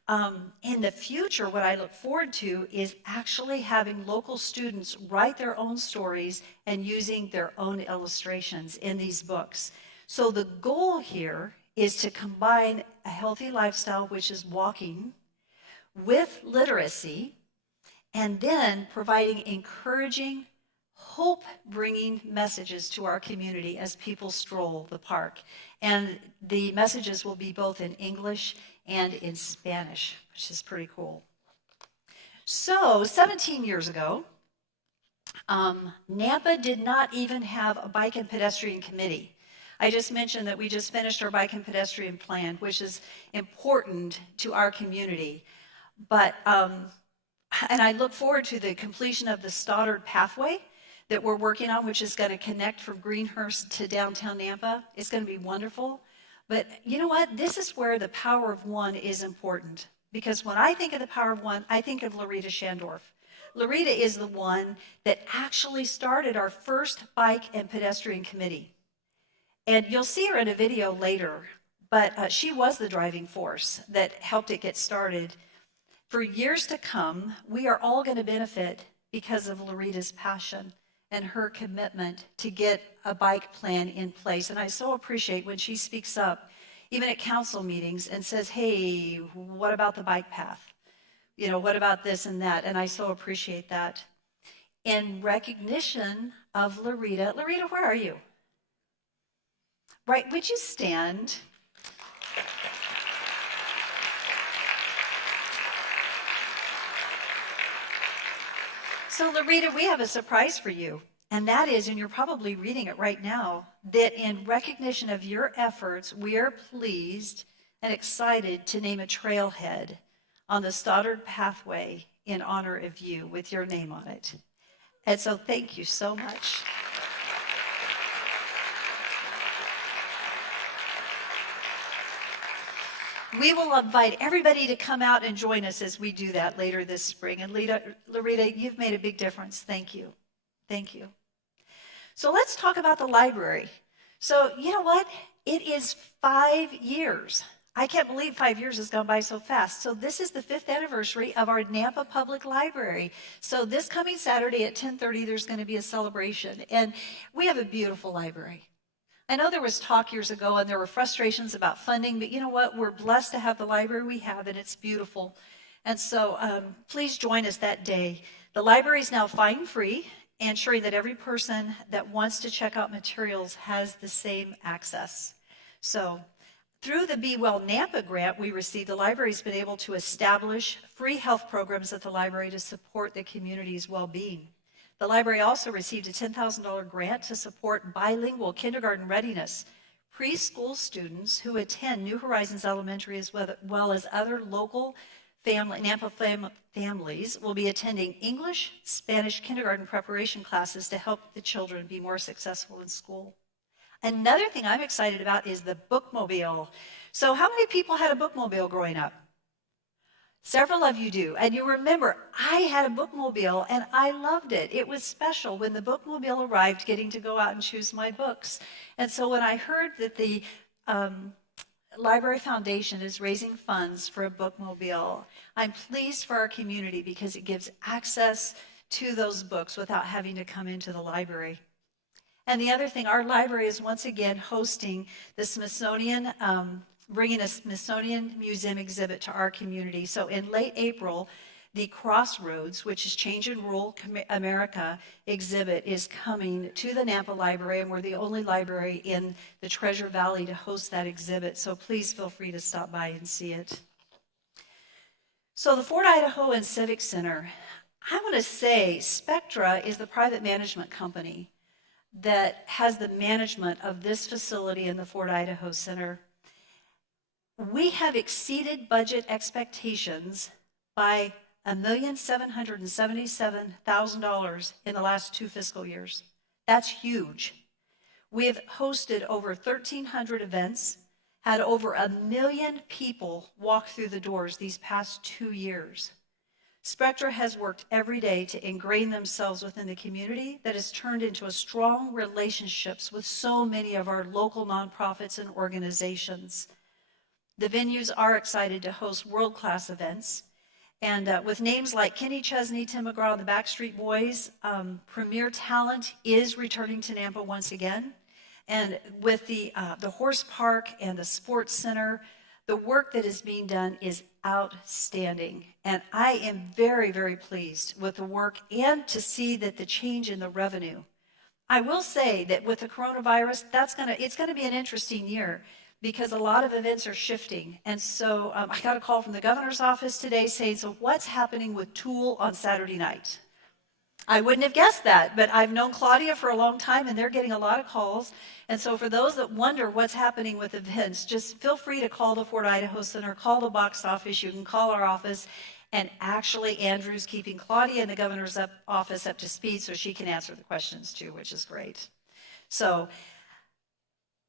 In the future, what I look forward to is actually having local students write their own stories and using their own illustrations in these books. So the goal here is to combine a healthy lifestyle, which is walking, with literacy, and then providing encouraging, hope-bringing messages to our community as people stroll the park. And the messages will be both in English and in Spanish, which is pretty cool. So 17 years ago, Nampa did not even have a bike and pedestrian committee. I just mentioned that we just finished our bike and pedestrian plan, which is important to our community. But, and I look forward to the completion of the Stoddard Pathway that we're working on, which is going to connect from Greenhurst to downtown Nampa. It's going to be wonderful. But you know what? This is where the power of one is important. Because when I think of the power of one, I think of Larita Shandorf. Larita is the one that actually started our first bike and pedestrian committee. And you'll see her in a video later, but she was the driving force that helped it get started. For years to come, we are all going to benefit because of Larita's passion and her commitment to get a bike plan in place. And I so appreciate when she speaks up, even at council meetings, and says, hey, what about the bike path? You know, what about this and that? And I so appreciate that. In recognition of Larita, where are you? Right, would you stand? So Larita, we have a surprise for you, and that is, and you're probably reading it right now, that in recognition of your efforts, we are pleased and excited to name a trailhead on the Stoddard Pathway in honor of you with your name on it. And so thank you so much. We will invite everybody to come out and join us as we do that later this spring. And Larita, you've made a big difference. Thank you. Thank you. So let's talk about the library. So you know what? It is 5 years. I can't believe 5 years has gone by so fast. So this is the 5th anniversary of our Nampa Public Library. So this coming Saturday at 10:30, there's going to be a celebration. And we have a beautiful library. I know there was talk years ago and there were frustrations about funding, but you know what? We're blessed to have the library we have, and it's beautiful. And so please join us that day. The library is now fine-free, ensuring that every person that wants to check out materials has the same access. So through the Be Well Nampa grant we received, the library's been able to establish free health programs at the library to support the community's well-being. The library also received a $10,000 grant to support bilingual kindergarten readiness. Preschool students who attend New Horizons Elementary, as well as other local Nampa families, will be attending English, Spanish kindergarten preparation classes to help the children be more successful in school. Another thing I'm excited about is the bookmobile. So how many people had a bookmobile growing up? Several of you do. And you remember, I had a bookmobile and I loved it. It was special when the bookmobile arrived, getting to go out and choose my books. And so when I heard that the Library Foundation is raising funds for a bookmobile, I'm pleased for our community because it gives access to those books without having to come into the library. And the other thing, our library is once again hosting the Smithsonian, bringing a Smithsonian Museum exhibit to our community. So in late April, the Crossroads, which is Change in Rural America exhibit, is coming to the Nampa Library, and we're the only library in the Treasure Valley to host that exhibit. So please feel free to stop by and see it. So the Fort Idaho and Civic Center, I want to say Spectra is the private management company that has the management of this facility in the Fort Idaho Center. We have exceeded budget expectations by $1,777,000 in the last 2 fiscal years. That's huge. We have hosted over 1,300 events, had over 1 million people walk through the doors these past 2 years. Spectra has worked every day to ingrain themselves within the community that has turned into strong relationships with so many of our local nonprofits and organizations. The venues are excited to host world-class events. And with names like Kenny Chesney, Tim McGraw, the Backstreet Boys, Premier Talent is returning to Nampa once again. And with the Horse Park and the Sports Center, the work that is being done is outstanding. And I am very, very pleased with the work and to see that the change in the revenue. I will say that with the coronavirus, it's gonna be an interesting year, because a lot of events are shifting. And so I got a call from the governor's office today saying, so what's happening with Tool on Saturday night? I wouldn't have guessed that, but I've known Claudia for a long time and they're getting a lot of calls. And so for those that wonder what's happening with events, just feel free to call the Fort Idaho Center, call the box office, you can call our office. And actually Andrew's keeping Claudia in the governor's office up to speed so she can answer the questions too, which is great. So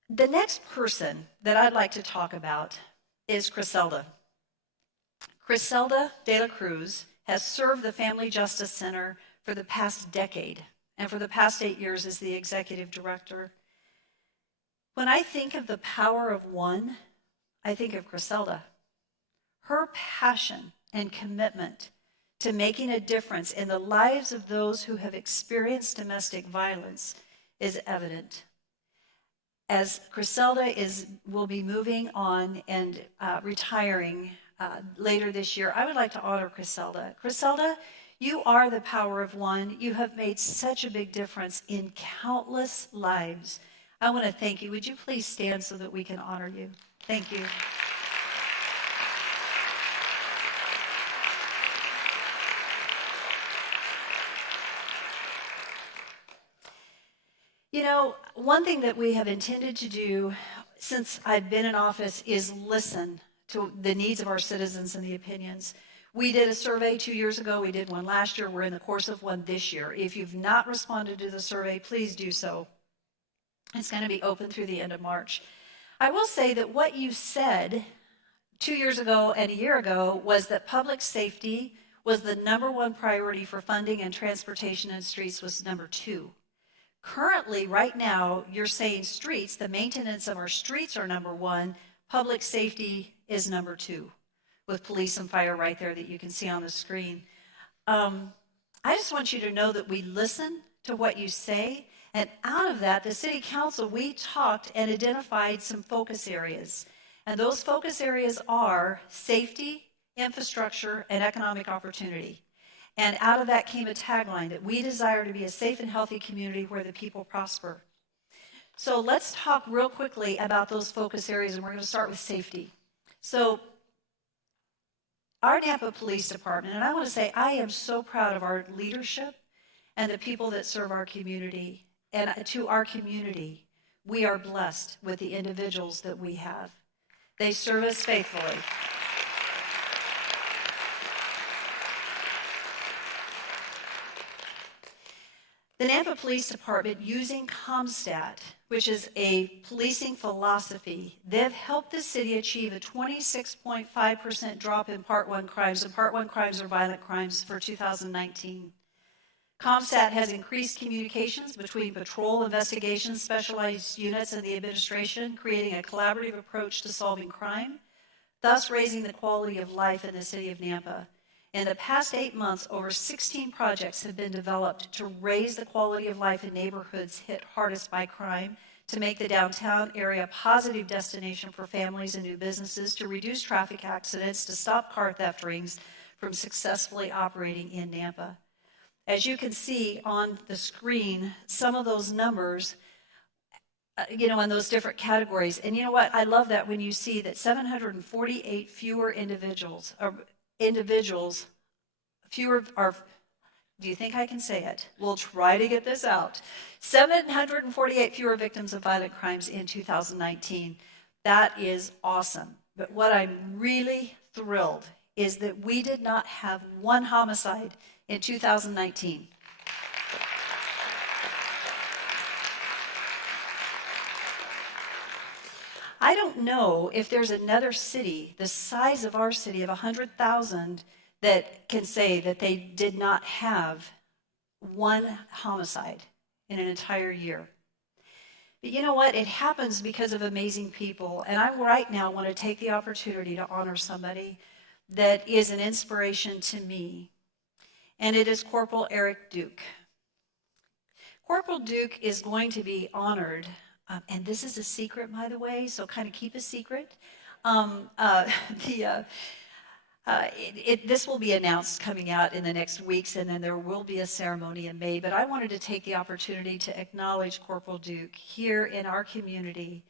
the next person that I'd like to talk about is Criselda. Criselda de la Cruz has served the Family Justice Center for the past decade, and for the past 8 years as the executive director. When I think of the power of one, I think of Criselda. Her passion and commitment to making a difference in the lives of those who have experienced domestic violence is evident. As Criselda will be moving on and retiring later this year, I would like to honor Criselda. Criselda, you are the power of one. You have made such a big difference in countless lives. I want to thank you. Would you please stand so that we can honor you? Thank you. You know, one thing that we have intended to do since I've been in office is listen to the needs of our citizens and the opinions. We did a survey 2 years ago. We did one last year. We're in the course of one this year. If you've not responded to the survey, please do so. It's going to be open through the end of March. I will say that what you said 2 years ago and a year ago was that public safety was the #1 priority for funding, and transportation and streets was #2. Currently, right now, you're saying streets, the maintenance of our streets are #1, public safety is #2, with police and fire right there that you can see on the screen. I just want you to know that we listen to what you say, and out of that, the City Council, we talked and identified some focus areas. And those focus areas are safety, infrastructure, and economic opportunity. And out of that came a tagline that we desire to be a safe and healthy community where the people prosper. So let's talk real quickly about those focus areas, and we're going to start with safety. So our Nampa Police Department, and I want to say I am so proud of our leadership and the people that serve our community. And to our community, we are blessed with the individuals that we have. They serve us faithfully. The The Nampa Police Department, using CompStat, which is a policing philosophy, they've helped the city achieve a 26.5% drop in Part 1 crimes, and Part 1 crimes are violent crimes for 2019. CompStat has increased communications between patrol, investigations, specialized units, and the administration, creating a collaborative approach to solving crime, thus raising the quality of life in the city of Nampa. In the past 8 months, over 16 projects have been developed to raise the quality of life in neighborhoods hit hardest by crime, to make the downtown area a positive destination for families and new businesses, to reduce traffic accidents, to stop car theft rings from successfully operating in Nampa. As you can see on the screen, some of those numbers, in those different categories. And you know what? I love that when you see that 748 fewer individuals fewer are, do you think I can say it? We'll try to get this out. 748 fewer victims of violent crimes in 2019. That is awesome. But what I'm really thrilled is that we did not have one homicide in 2019. I don't know if there's another city the size of our city of 100,000 that can say that they did not have one homicide in an entire year. But you know what? It happens because of amazing people. And I right now want to take the opportunity to honor somebody that is an inspiration to me. And it is Corporal Eric Duke. Corporal Duke is going to be honored. And this is a secret, by the way, so kind of keep a secret. This will be announced coming out in the next weeks, and then there will be a ceremony in May. But I wanted to take the opportunity to acknowledge Corporal Duke here in our community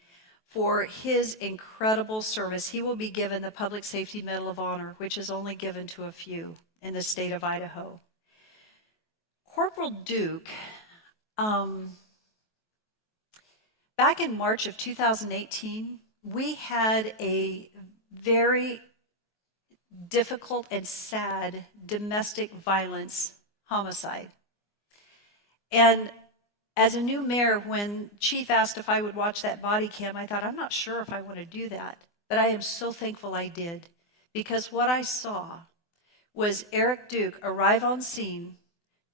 for his incredible service. He will be given the Public Safety Medal of Honor, which is only given to a few in the state of Idaho. Corporal Duke, back in March of 2018, we had a very difficult and sad domestic violence homicide. And as a new mayor, when Chief asked if I would watch that body cam, I thought, I'm not sure if I want to do that. But I am so thankful I did, because what I saw was Eric Duke arrive on scene,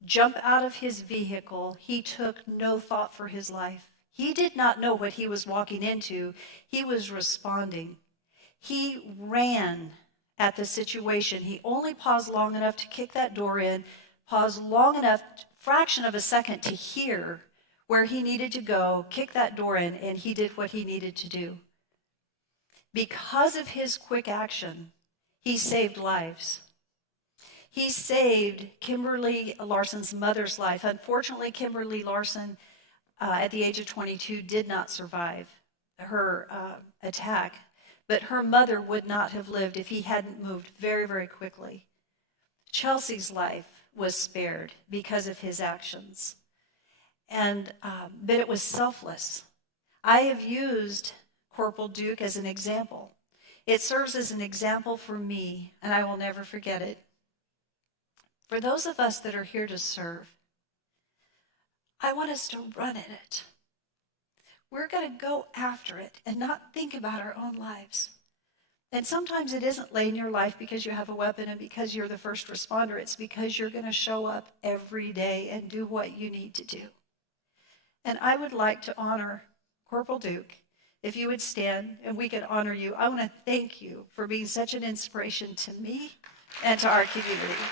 jump out of his vehicle. He took no thought for his life. He did not know what he was walking into. He was responding. He ran at the situation. He only paused long enough to kick that door in, paused long enough, fraction of a second, to hear where he needed to go, kick that door in, and he did what he needed to do. Because of his quick action, he saved lives. He saved Kimberly Larson's mother's life. Unfortunately, Kimberly Larson, at the age of 22, did not survive her attack. But her mother would not have lived if he hadn't moved very, very quickly. Chelsea's life was spared because of his actions. But it was selfless. I have used Corporal Duke as an example. It serves as an example for me, and I will never forget it. For those of us that are here to serve, I want us to run at it. We're going to go after it and not think about our own lives. And sometimes it isn't laying your life because you have a weapon and because you're the first responder. It's because you're going to show up every day and do what you need to do. And I would like to honor Corporal Duke. If you would stand and we could honor you, I want to thank you for being such an inspiration to me and to our community.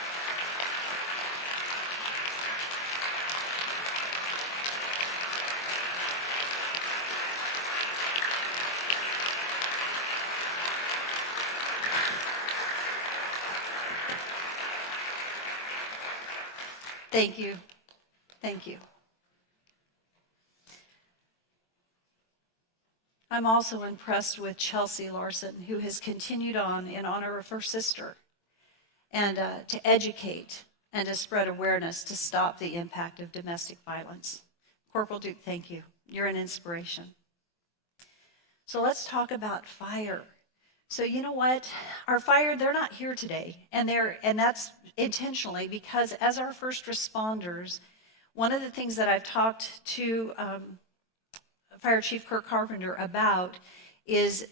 Thank you. Thank you. I'm also impressed with Chelsea Larson, who has continued on in honor of her sister and to educate and to spread awareness to stop the impact of domestic violence. Corporal Duke, thank you. You're an inspiration. So let's talk about fire. So you know what? Our fire, they're not here today, and that's intentionally, because as our first responders, one of the things that I've talked to Fire Chief Kirk Carpenter about is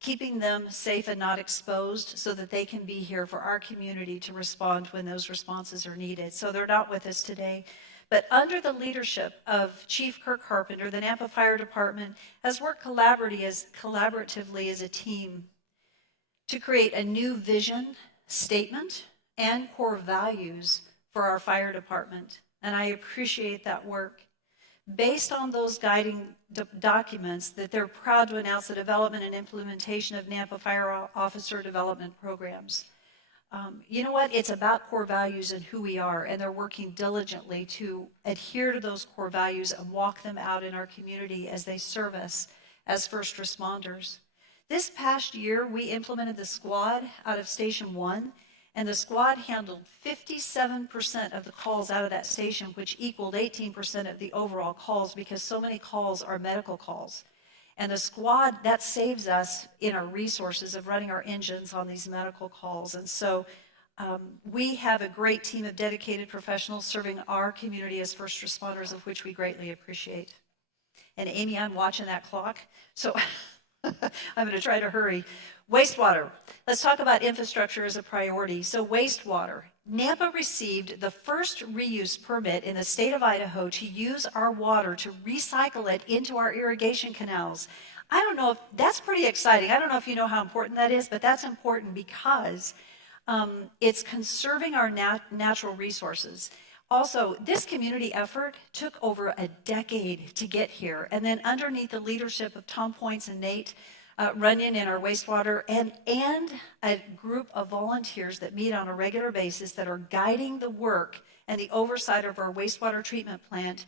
keeping them safe and not exposed so that they can be here for our community to respond when those responses are needed. So they're not with us today. But under the leadership of Chief Kirk Carpenter, the Nampa Fire Department has worked collaboratively as a team to create a new vision, statement, and core values for our fire department. And I appreciate that work. Based on those guiding documents, that they're proud to announce the development and implementation of Nampa Fire Officer Development Programs. You know what? It's about core values and who we are, and they're working diligently to adhere to those core values and walk them out in our community as they serve us as first responders. This past year, we implemented the squad out of Station 1, and the squad handled 57% of the calls out of that station, which equaled 18% of the overall calls because so many calls are medical calls. And the squad, that saves us in our resources of running our engines on these medical calls. And so we have a great team of dedicated professionals serving our community as first responders, of which we greatly appreciate. And Amy, I'm watching that clock, so I'm going to try to hurry. Wastewater. Let's talk about infrastructure as a priority. So wastewater. Nampa received the first reuse permit in the state of Idaho to use our water to recycle it into our irrigation canals. I don't know if that's pretty exciting. I don't know if you know how important that is, but that's important because it's conserving our natural resources. Also, this community effort took over a decade to get here. And then underneath the leadership of Tom Points and Nate Runyon in our wastewater and a group of volunteers that meet on a regular basis that are guiding the work and the oversight of our wastewater treatment plant,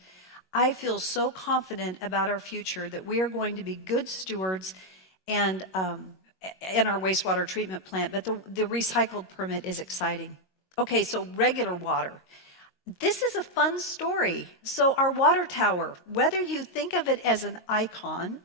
I feel so confident about our future that we are going to be good stewards and in our wastewater treatment plant. But the recycled permit is exciting. Okay, so regular water. This is a fun story. So our water tower, whether you think of it as an icon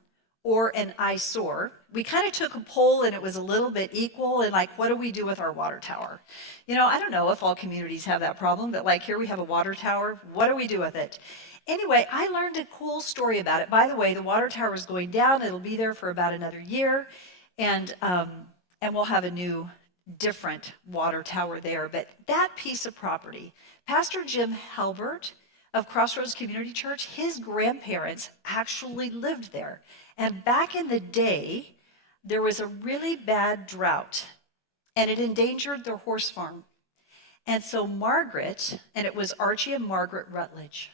or an eyesore, we kind of took a poll and it was a little bit equal and like, what do we do with our water tower? You know, I don't know if all communities have that problem, but like here we have a water tower. What do we do with it? Anyway, I learned a cool story about it. By the way, the water tower is going down. It'll be there for about another year, and we'll have a new, different water tower there. But that piece of property, Pastor Jim Halbert of Crossroads Community Church, his grandparents actually lived there. And back in the day, there was a really bad drought, and it endangered their horse farm. And so Margaret, and it was Archie and Margaret Rutledge,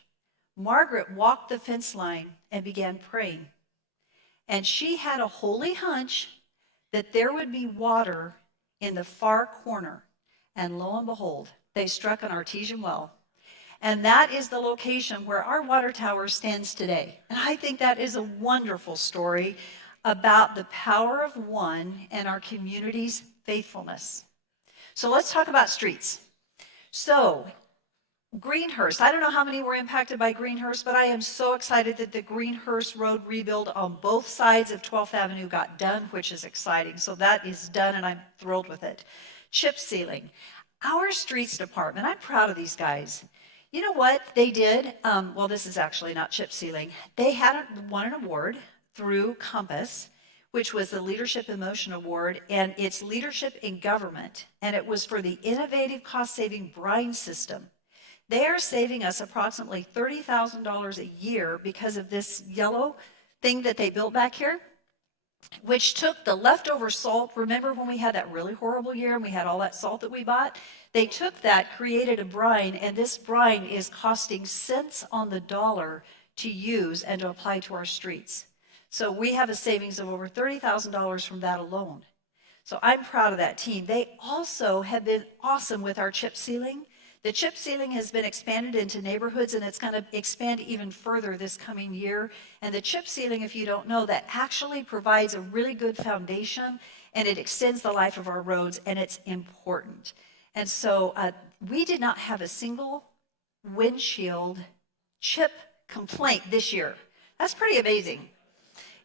Margaret walked the fence line and began praying. And she had a holy hunch that there would be water in the far corner. And lo and behold, they struck an artesian well. And that is the location where our water tower stands today. And I think that is a wonderful story about the power of one and our community's faithfulness. So let's talk about streets. So Greenhurst, I don't know how many were impacted by Greenhurst, but I am so excited that the Greenhurst Road rebuild on both sides of 12th Avenue got done, which is exciting. So that is done and I'm thrilled with it. Chip sealing. Our streets department, I'm proud of these guys. You know what they did? Well, this is actually not chip sealing. They won an award through Compass, which was the Leadership in Motion Award, and it's leadership in government, and it was for the innovative cost-saving brine system. They are saving us approximately $30,000 a year because of this yellow thing that they built back here, which took the leftover salt. Remember when we had that really horrible year and we had all that salt that we bought? They took that, created a brine, and this brine is costing cents on the dollar to use and to apply to our streets. So we have a savings of over $30,000 from that alone. So I'm proud of that team. They also have been awesome with our chip sealing. The chip sealing has been expanded into neighborhoods, and it's going to expand even further this coming year. And the chip sealing, if you don't know, that actually provides a really good foundation, and it extends the life of our roads, and it's important. And so we did not have a single windshield chip complaint this year. That's pretty amazing.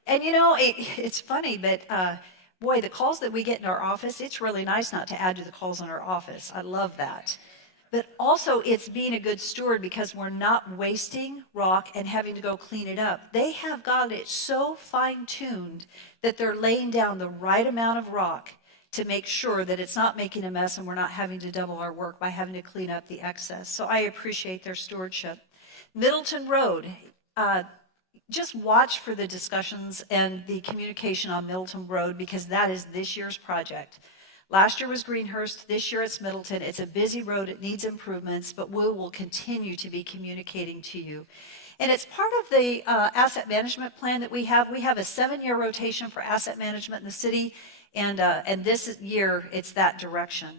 And you know, it's funny, but boy, the calls that we get in our office, it's really nice not to add to the calls in our office. I love that. but also it's being a good steward because we're not wasting rock and having to go clean it up. They have got it so fine-tuned that they're laying down the right amount of rock to make sure that it's not making a mess and we're not having to double our work by having to clean up the excess. So I appreciate their stewardship. Middleton Road, just watch for the discussions and the communication on Middleton Road because that is this year's project. Last year was Greenhurst, this year it's Middleton. It's a busy road, it needs improvements, but we will continue to be communicating to you. And it's part of the asset management plan that we have. We have a 7-year rotation for asset management in the city, and this year it's that direction.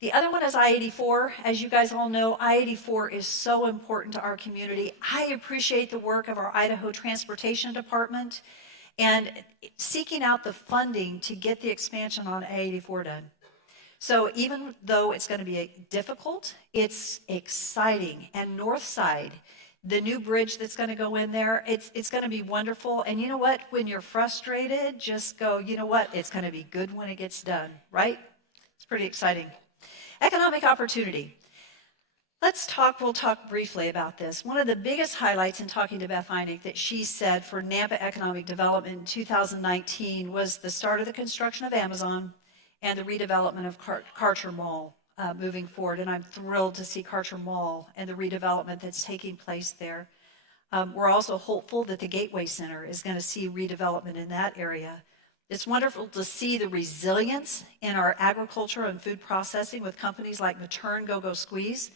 The other one is I-84. As you guys all know, I-84 is so important to our community. I appreciate the work of our Idaho Transportation Department and seeking out the funding to get the expansion on I-84 done. So even though it's going to be difficult, it's exciting. And North Side, the new bridge that's going to go in there, it's going to be wonderful. And you know what? When you're frustrated, just go, you know what? It's going to be good when it gets done, right? It's pretty exciting. Economic opportunity. We'll talk briefly about this. One of the biggest highlights in talking to Beth Einig that she said for Nampa economic development in 2019 was the start of the construction of Amazon and the redevelopment of Karcher Mall moving forward. And I'm thrilled to see Karcher Mall and the redevelopment that's taking place there. We're also hopeful that the Gateway Center is going to see redevelopment in that area. It's wonderful to see the resilience in our agriculture and food processing with companies like Matern Go-Go Squeeze,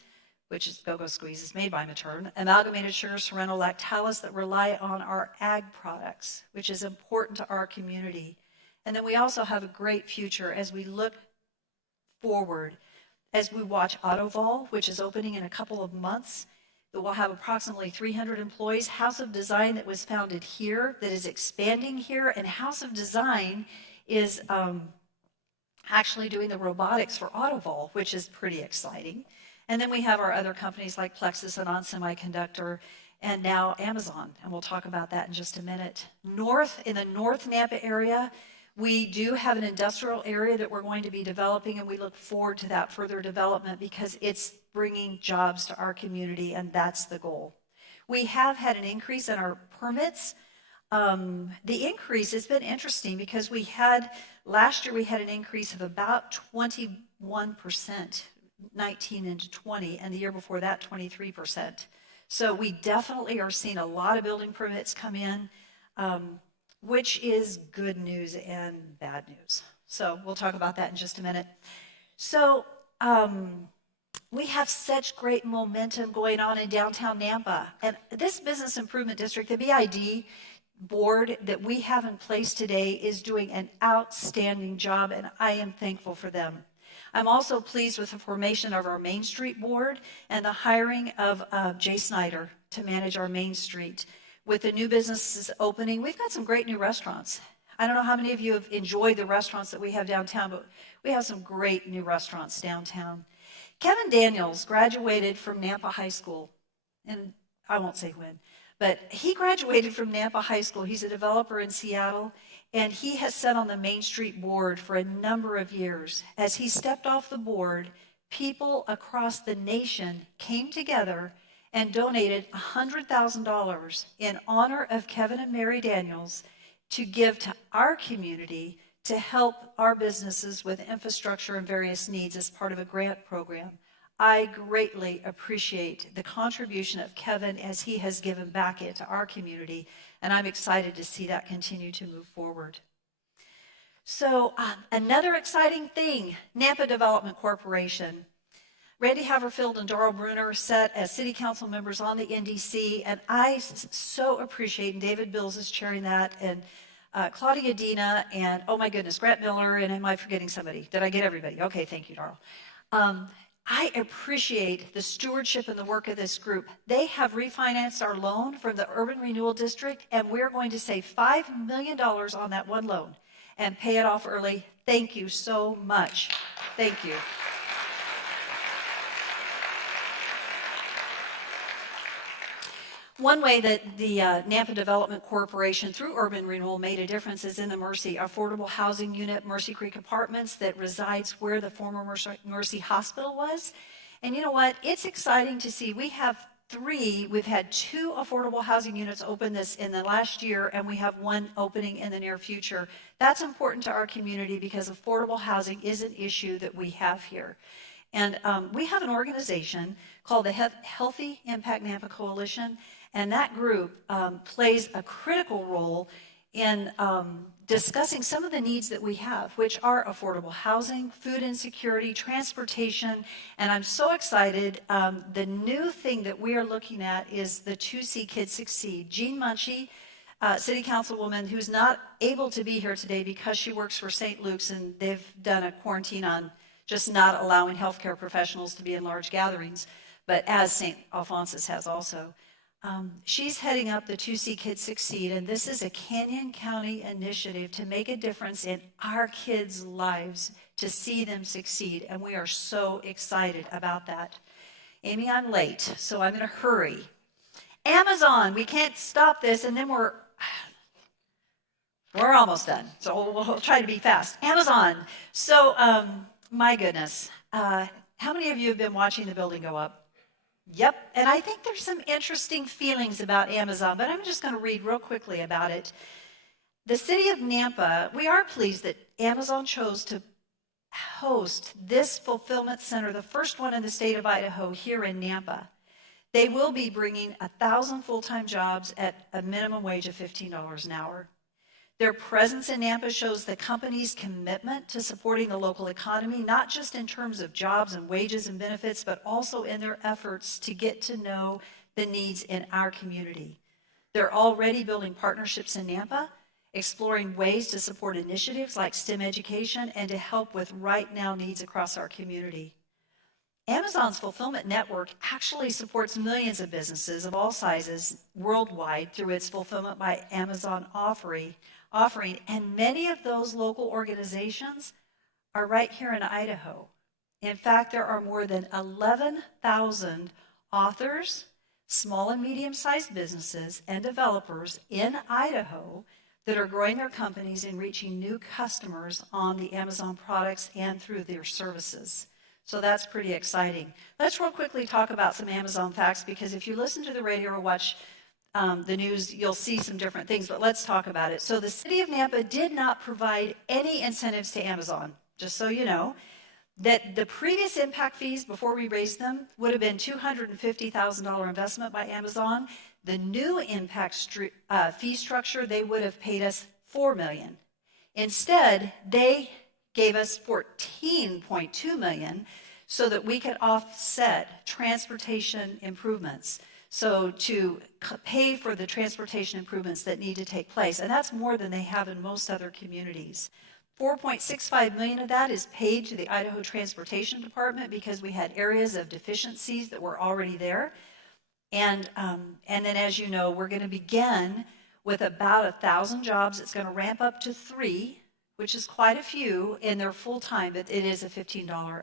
which is Go-Go Squeeze is made by Matern, Amalgamated Sugar, Sorrento, Lactalis that rely on our ag products, which is important to our community. And then we also have a great future as we look forward, as we watch AutoVol, which is opening in a couple of months, that will have approximately 300 employees. House of Design that was founded here, that is expanding here, and House of Design is actually doing the robotics for AutoVol, which is pretty exciting. And then we have our other companies like Plexus and On Semiconductor, and now Amazon, and we'll talk about that in just a minute. In the North Nampa area, we do have an industrial area that we're going to be developing, and we look forward to that further development because it's bringing jobs to our community, and that's the goal. We have had an increase in our permits. The increase has been interesting because last year we had an increase of about 21%. 19 into 20, and the year before that 23%. So we definitely are seeing a lot of building permits come in, which is good news and bad news. So we'll talk about that in just a minute. So we have such great momentum going on in downtown Nampa, and this business improvement district, the BID board that we have in place today is doing an outstanding job, and I am thankful for them. I'm also pleased with the formation of our Main Street board and the hiring of Jay Snyder to manage our Main Street. With the new businesses opening, we've got some great new restaurants. I don't know how many of you have enjoyed the restaurants that we have downtown, but we have some great new restaurants downtown. Kevin Daniels graduated from Nampa High School, and I won't say when, but he graduated from Nampa High School. He's a developer in Seattle. And he has sat on the Main Street board for a number of years. As he stepped off the board, people across the nation came together and donated $100,000 in honor of Kevin and Mary Daniels to give to our community to help our businesses with infrastructure and various needs as part of a grant program. I greatly appreciate the contribution of Kevin as he has given back into our community, and I'm excited to see that continue to move forward. So another exciting thing, Nampa Development Corporation. Randy Haverfield and Darrell Bruner sat as city council members on the NDC, and I so appreciate, and David Bills is chairing that, and Claudia Dina, and oh my goodness, Grant Miller, and am I forgetting somebody? Did I get everybody? Okay, thank you, Darrell. I appreciate the stewardship and the work of this group. They have refinanced our loan from the Urban Renewal District, and we're going to save $5 million on that one loan and pay it off early. Thank you so much. Thank you. One way that the Nampa Development Corporation through Urban Renewal made a difference is in the Mercy Affordable Housing Unit, Mercy Creek Apartments, that resides where the former Mercy Hospital was. And you know what? It's exciting to see. We've had 2 affordable housing units open in the last year, and we have 1 opening in the near future. That's important to our community because affordable housing is an issue that we have here. And we have an organization called the Healthy Impact Nampa Coalition, and that group plays a critical role in discussing some of the needs that we have, which are affordable housing, food insecurity, transportation, and I'm so excited. The new thing that we are looking at is the 2C Kids Succeed. Jean Munchie, City Councilwoman, who's not able to be here today because she works for St. Luke's, and they've done a quarantine on just not allowing healthcare professionals to be in large gatherings, but as St. Alphonsus has also. She's heading up the 2C Kids Succeed, and this is a Canyon County initiative to make a difference in our kids' lives, to see them succeed, and we are so excited about that. Amy, I'm late, so I'm going to hurry. Amazon, we can't stop this, and then we're almost done, so we'll try to be fast. Amazon. So, my goodness, how many of you have been watching the building go up? Yep, and I think there's some interesting feelings about Amazon, but I'm just going to read real quickly about it. The city of Nampa, we are pleased that Amazon chose to host this fulfillment center, the first one in the state of Idaho, here in Nampa. They will be bringing 1,000 full-time jobs at a minimum wage of $15 an hour. Their presence in Nampa shows the company's commitment to supporting the local economy, not just in terms of jobs and wages and benefits, but also in their efforts to get to know the needs in our community. They're already building partnerships in Nampa, exploring ways to support initiatives like STEM education and to help with right now needs across our community. Amazon's fulfillment network actually supports millions of businesses of all sizes worldwide through its Fulfillment by Amazon offering, and many of those local organizations are right here in Idaho. In fact, there are more than 11,000 authors, small and medium-sized businesses, and developers in Idaho that are growing their companies and reaching new customers on the Amazon products and through their services. So that's pretty exciting. Let's real quickly talk about some Amazon facts, because if you listen to the radio or watch the news, you'll see some different things, but let's talk about it. So the city of Nampa did not provide any incentives to Amazon, just so you know, that the previous impact fees before we raised them would have been $250,000 investment by Amazon. The new impact fee structure, they would have paid us $4 million. Instead, they gave us $14.2 million so that we could offset transportation improvements. So to pay for the transportation improvements that need to take place, and that's more than they have in most other communities. $4.65 million of that is paid to the Idaho Transportation Department because we had areas of deficiencies that were already there. And then, as you know, we're going to begin with about 1,000 jobs. It's going to ramp up to 3, which is quite a few, and they're full-time, but it is a $15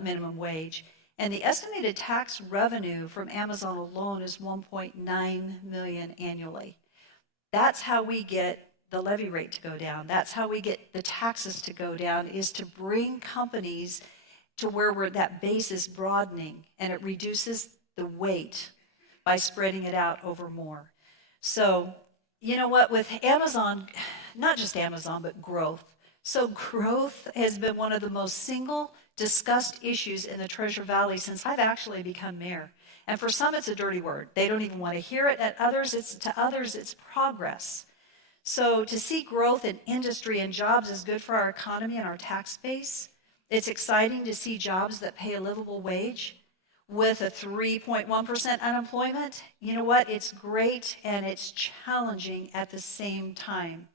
minimum wage. And the estimated tax revenue from Amazon alone is $1.9 million annually. That's how we get the levy rate to go down. That's how we get the taxes to go down, is to bring companies to where that base is broadening, and it reduces the weight by spreading it out over more. So, you know what, with Amazon, not just Amazon, but growth. So growth has been one of the most single discussed issues in the Treasure Valley since I've actually become mayor. And for some, it's a dirty word. They don't even want to hear it. To others, it's progress. So to see growth in industry and jobs is good for our economy and our tax base. It's exciting to see jobs that pay a livable wage with a 3.1% unemployment. You know what? It's great and it's challenging at the same time.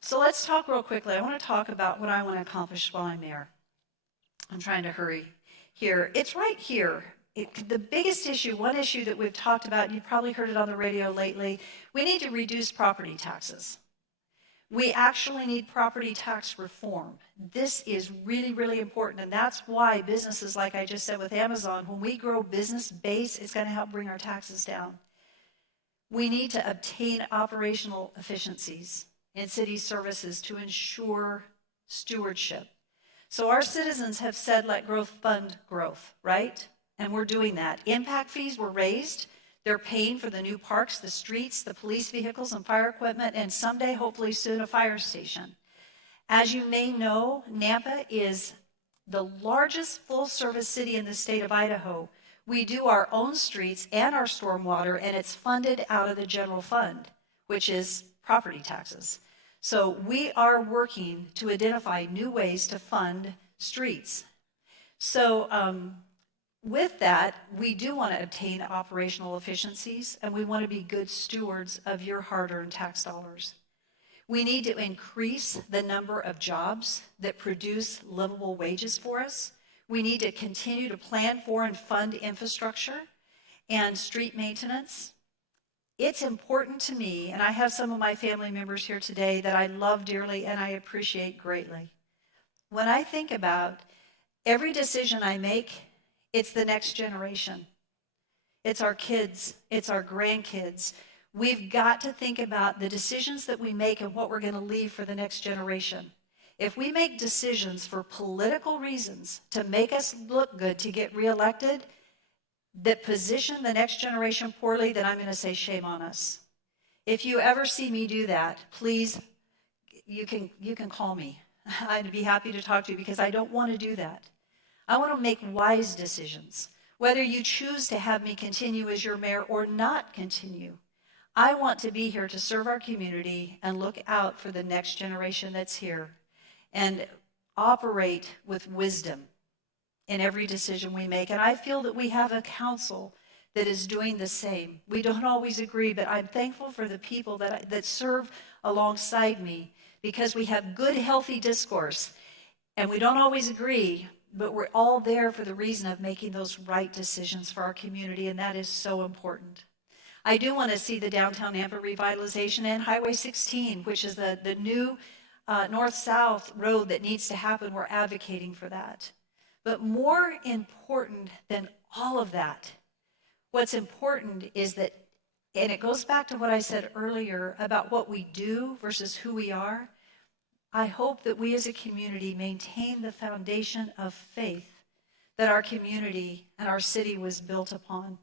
So let's talk real quickly. I want to talk about what I want to accomplish while I'm mayor. I'm trying to hurry here. It's right here. The biggest issue, one issue that we've talked about, and you've probably heard it on the radio lately, we need to reduce property taxes. We actually need property tax reform. This is really, really important, and that's why businesses, like I just said with Amazon, when we grow business base, it's going to help bring our taxes down. We need to obtain operational efficiencies in city services to ensure stewardship. So our citizens have said, let growth fund growth, right? And we're doing that. Impact fees were raised. They're paying for the new parks, the streets, the police vehicles and fire equipment, and someday, hopefully soon, a fire station. As you may know, Nampa is the largest full-service city in the state of Idaho. We do our own streets and our stormwater, and it's funded out of the general fund, which is property taxes. So we are working to identify new ways to fund streets. So with that, we do want to obtain operational efficiencies, and we want to be good stewards of your hard-earned tax dollars. We need to increase the number of jobs that produce livable wages for us. We need to continue to plan for and fund infrastructure and street maintenance. It's important to me, and I have some of my family members here today that I love dearly and I appreciate greatly. When I think about every decision I make, it's the next generation. It's our kids, it's our grandkids. We've got to think about the decisions that we make and what we're going to leave for the next generation. If we make decisions for political reasons to make us look good, to get reelected, that position the next generation poorly, then I'm going to say shame on us. If you ever see me do that, please, you can call me. I'd be happy to talk to you because I don't want to do that. I want to make wise decisions. Whether you choose to have me continue as your mayor or not continue, I want to be here to serve our community and look out for the next generation that's here and operate with wisdom in every decision we make. And I feel that we have a council that is doing the same. We don't always agree, but I'm thankful for the people that serve alongside me because we have good, healthy discourse. And we don't always agree, but we're all there for the reason of making those right decisions for our community, and that is so important. I do want to see the downtown Nampa revitalization and Highway 16, which is the new north-south road that needs to happen. We're advocating for that. But more important than all of that, what's important is that, and it goes back to what I said earlier about what we do versus who we are, I hope that we as a community maintain the foundation of faith that our community and our city was built upon.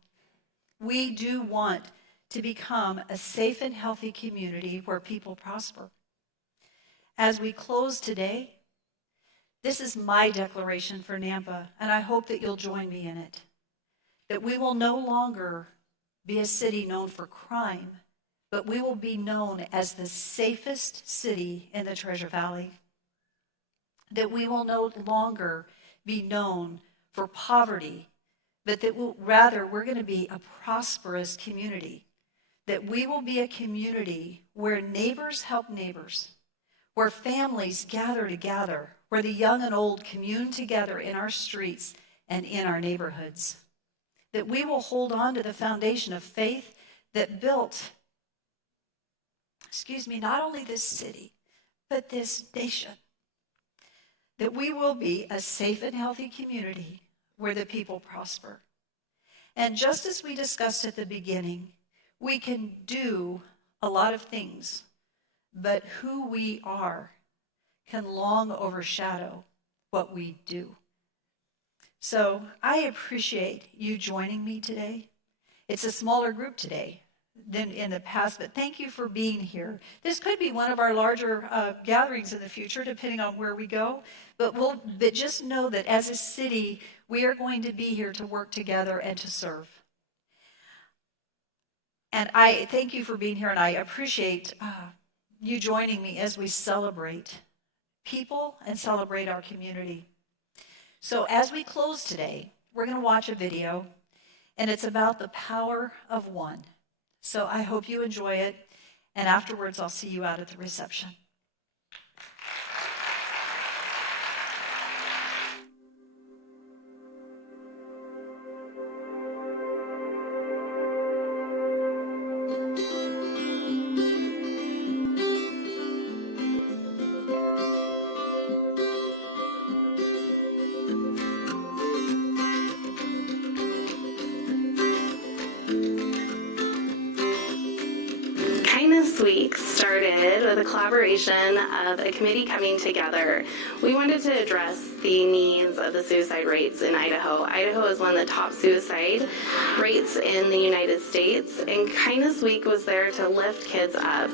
We do want to become a safe and healthy community where people prosper. As we close today, this is my declaration for Nampa, and I hope that you'll join me in it. That we will no longer be a city known for crime, but we will be known as the safest city in the Treasure Valley. That we will no longer be known for poverty, but that we're going to be a prosperous community. That we will be a community where neighbors help neighbors, where families gather together, where the young and old commune together in our streets and in our neighborhoods. That we will hold on to the foundation of faith that built, not only this city, but this nation. That we will be a safe and healthy community where the people prosper. And just as we discussed at the beginning, we can do a lot of things, but who we are can long overshadow what we do. So I appreciate you joining me today. It's a smaller group today than in the past, but thank you for being here. This could be one of our larger gatherings in the future, depending on where we go, but just know that as a city, we are going to be here to work together and to serve. And I thank you for being here, and I appreciate you joining me as we celebrate people and celebrate our community. So as we close today, we're going to watch a video, and it's about the power of one. So I hope you enjoy it, and afterwards I'll see you out at the reception. Kindness Week started with a collaboration of a committee coming together. We wanted to address the needs of the suicide rates in Idaho. Idaho is one of the top suicide rates in the United States, and Kindness Week was there to lift kids up.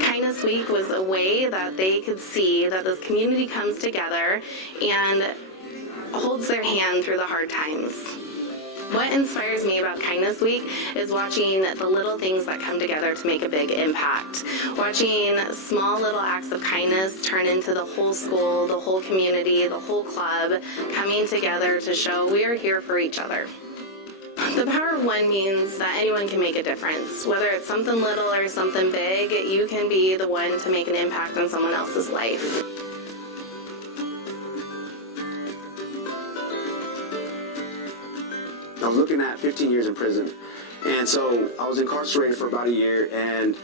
Kindness Week was a way that they could see that this community comes together and holds their hand through the hard times. What inspires me about Kindness Week is watching the little things that come together to make a big impact. Watching small little acts of kindness turn into the whole school, the whole community, the whole club coming together to show we are here for each other. The power of one means that anyone can make a difference. Whether it's something little or something big, you can be the one to make an impact on someone else's life. I was looking at 15 years in prison, and so I was incarcerated for about a year, and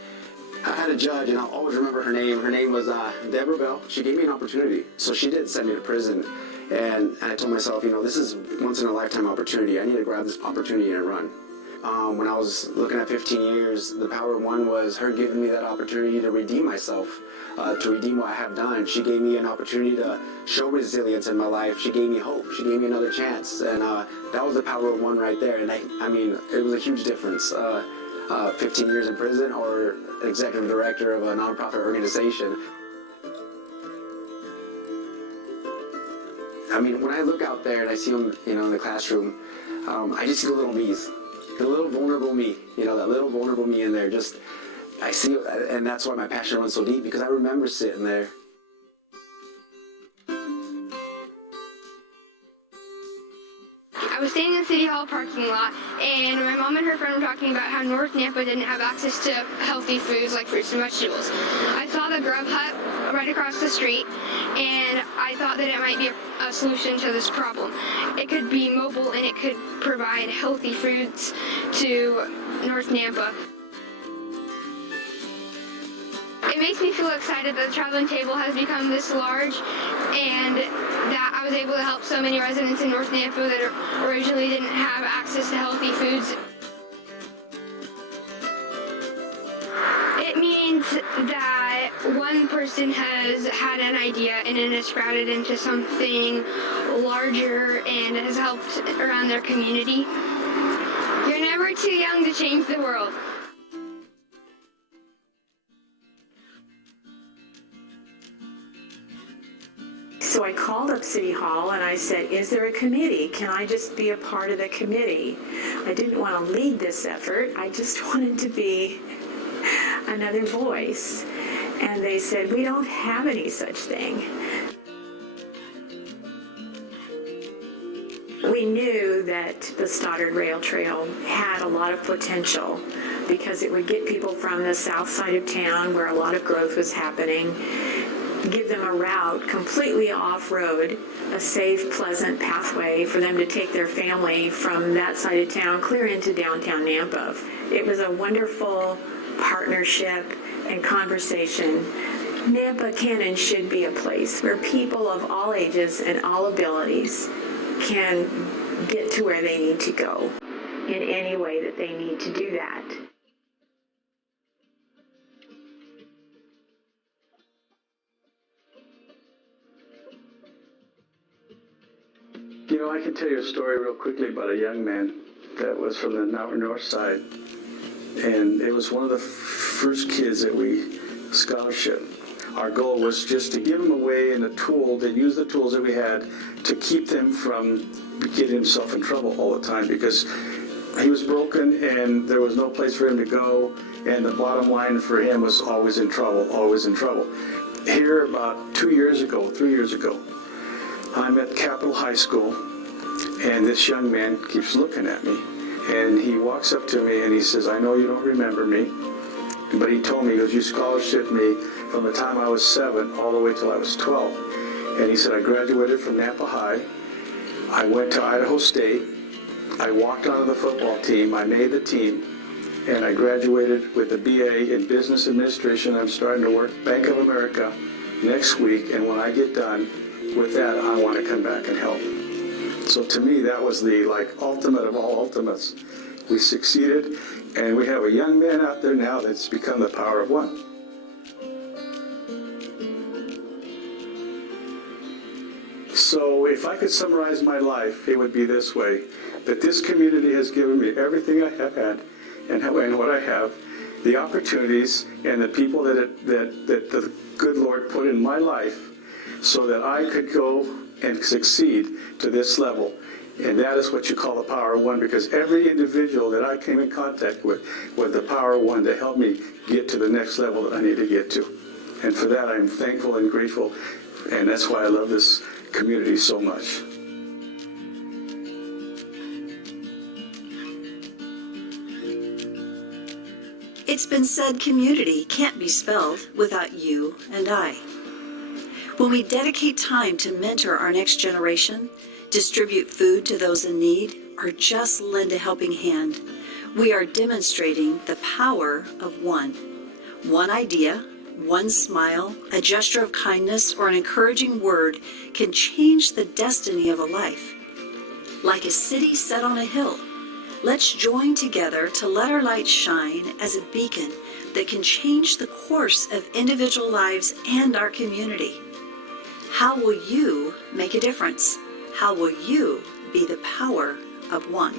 I had a judge, and I'll always remember her name. Her name was Deborah Bell. She gave me an opportunity, so she didn't send me to prison, and I told myself, you know, this is once in a lifetime opportunity. I need to grab this opportunity and run. When I was looking at 15 years, the power of one was her giving me that opportunity to redeem myself, to redeem what I have done. She gave me an opportunity to show resilience in my life. She gave me hope. She gave me another chance. And that was the power of one right there. And I mean, it was a huge difference. 15 years in prison or executive director of a nonprofit organization. I mean, when I look out there and I see them, you know, in the classroom, I just see the little me's. The little vulnerable me, you know, that little vulnerable me in there, just, I see it, and that's why my passion runs so deep, because I remember sitting there. I was standing in the City Hall parking lot, and my mom and her friend were talking about how North Nampa didn't have access to healthy foods like fruits and vegetables. I saw the Grub Hut right across the street, and I thought that it might be a solution to this problem. It could be mobile, and it could provide healthy foods to North Nampa. It makes me feel excited that the traveling table has become this large, and that I was able to help so many residents in North Nampa that originally didn't have access to healthy foods. It means that one person has had an idea and it has sprouted into something larger and has helped around their community. You're never too young to change the world. So I called up City Hall and I said, is there a committee? Can I just be a part of the committee? I didn't want to lead this effort. I just wanted to be another voice. And they said, we don't have any such thing. We knew that the Stoddard Rail Trail had a lot of potential because it would get people from the south side of town where a lot of growth was happening, give them a route completely off-road, a safe, pleasant pathway for them to take their family from that side of town clear into downtown Nampa. It was a wonderful partnership and conversation. Nampa can and should be a place where people of all ages and all abilities can get to where they need to go in any way that they need to do that. You know, I can tell you a story real quickly about a young man that was from the north side. And it was one of the first kids that we scholarship. Our goal was just to give him a way and a tool, to use the tools that we had to keep them from getting himself in trouble all the time, because he was broken and there was no place for him to go, and the bottom line for him was always in trouble, always in trouble. Here about 3 years ago, I'm at Capitol High School, and this young man keeps looking at me, and he walks up to me and he says, I know you don't remember me, but he told me, he goes, you scholarshiped me from the time I was 7 all the way till I was 12. And he said, I graduated from Nampa High. I went to Idaho State. I walked onto the football team. I made the team. And I graduated with a BA in Business Administration. I'm starting to work Bank of America next week. And when I get done with that, I want to come back and help. So to me, that was the ultimate of all ultimates. We succeeded, and we have a young man out there now that's become the power of one. So if I could summarize my life, it would be this way, that this community has given me everything I have had and what I have, the opportunities and the people that the good Lord put in my life so that I could go and succeed to this level. And that is what you call the power of one, because every individual that I came in contact with was the power of one to help me get to the next level that I need to get to. And for that, I'm thankful and grateful, and that's why I love this community so much. It's been said community can't be spelled without you and I. When we dedicate time to mentor our next generation, distribute food to those in need, or just lend a helping hand, we are demonstrating the power of one. One idea, one smile, a gesture of kindness, or an encouraging word can change the destiny of a life. Like a city set on a hill, let's join together to let our light shine as a beacon that can change the course of individual lives and our community. How will you make a difference? How will you be the power of one?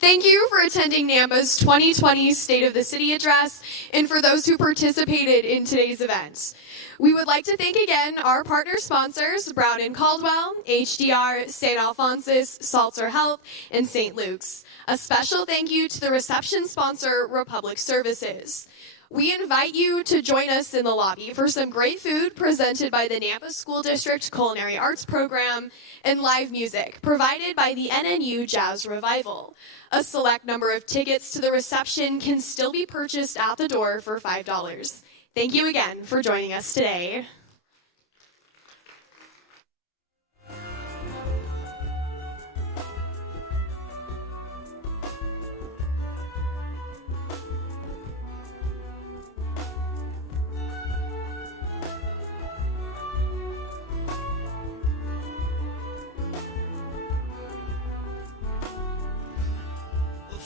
Thank you for attending NAMPA's 2020 State of the City Address and for those who participated in today's event. We would like to thank again our partner sponsors, Brown & Caldwell, HDR, St. Alphonsus, Salter Health, and St. Luke's. A special thank you to the reception sponsor, Republic Services. We invite you to join us in the lobby for some great food presented by the Nampa School District Culinary Arts Program and live music provided by the NNU Jazz Revival. A select number of tickets to the reception can still be purchased at the door for $5. Thank you again for joining us today.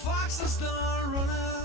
Fox is done running.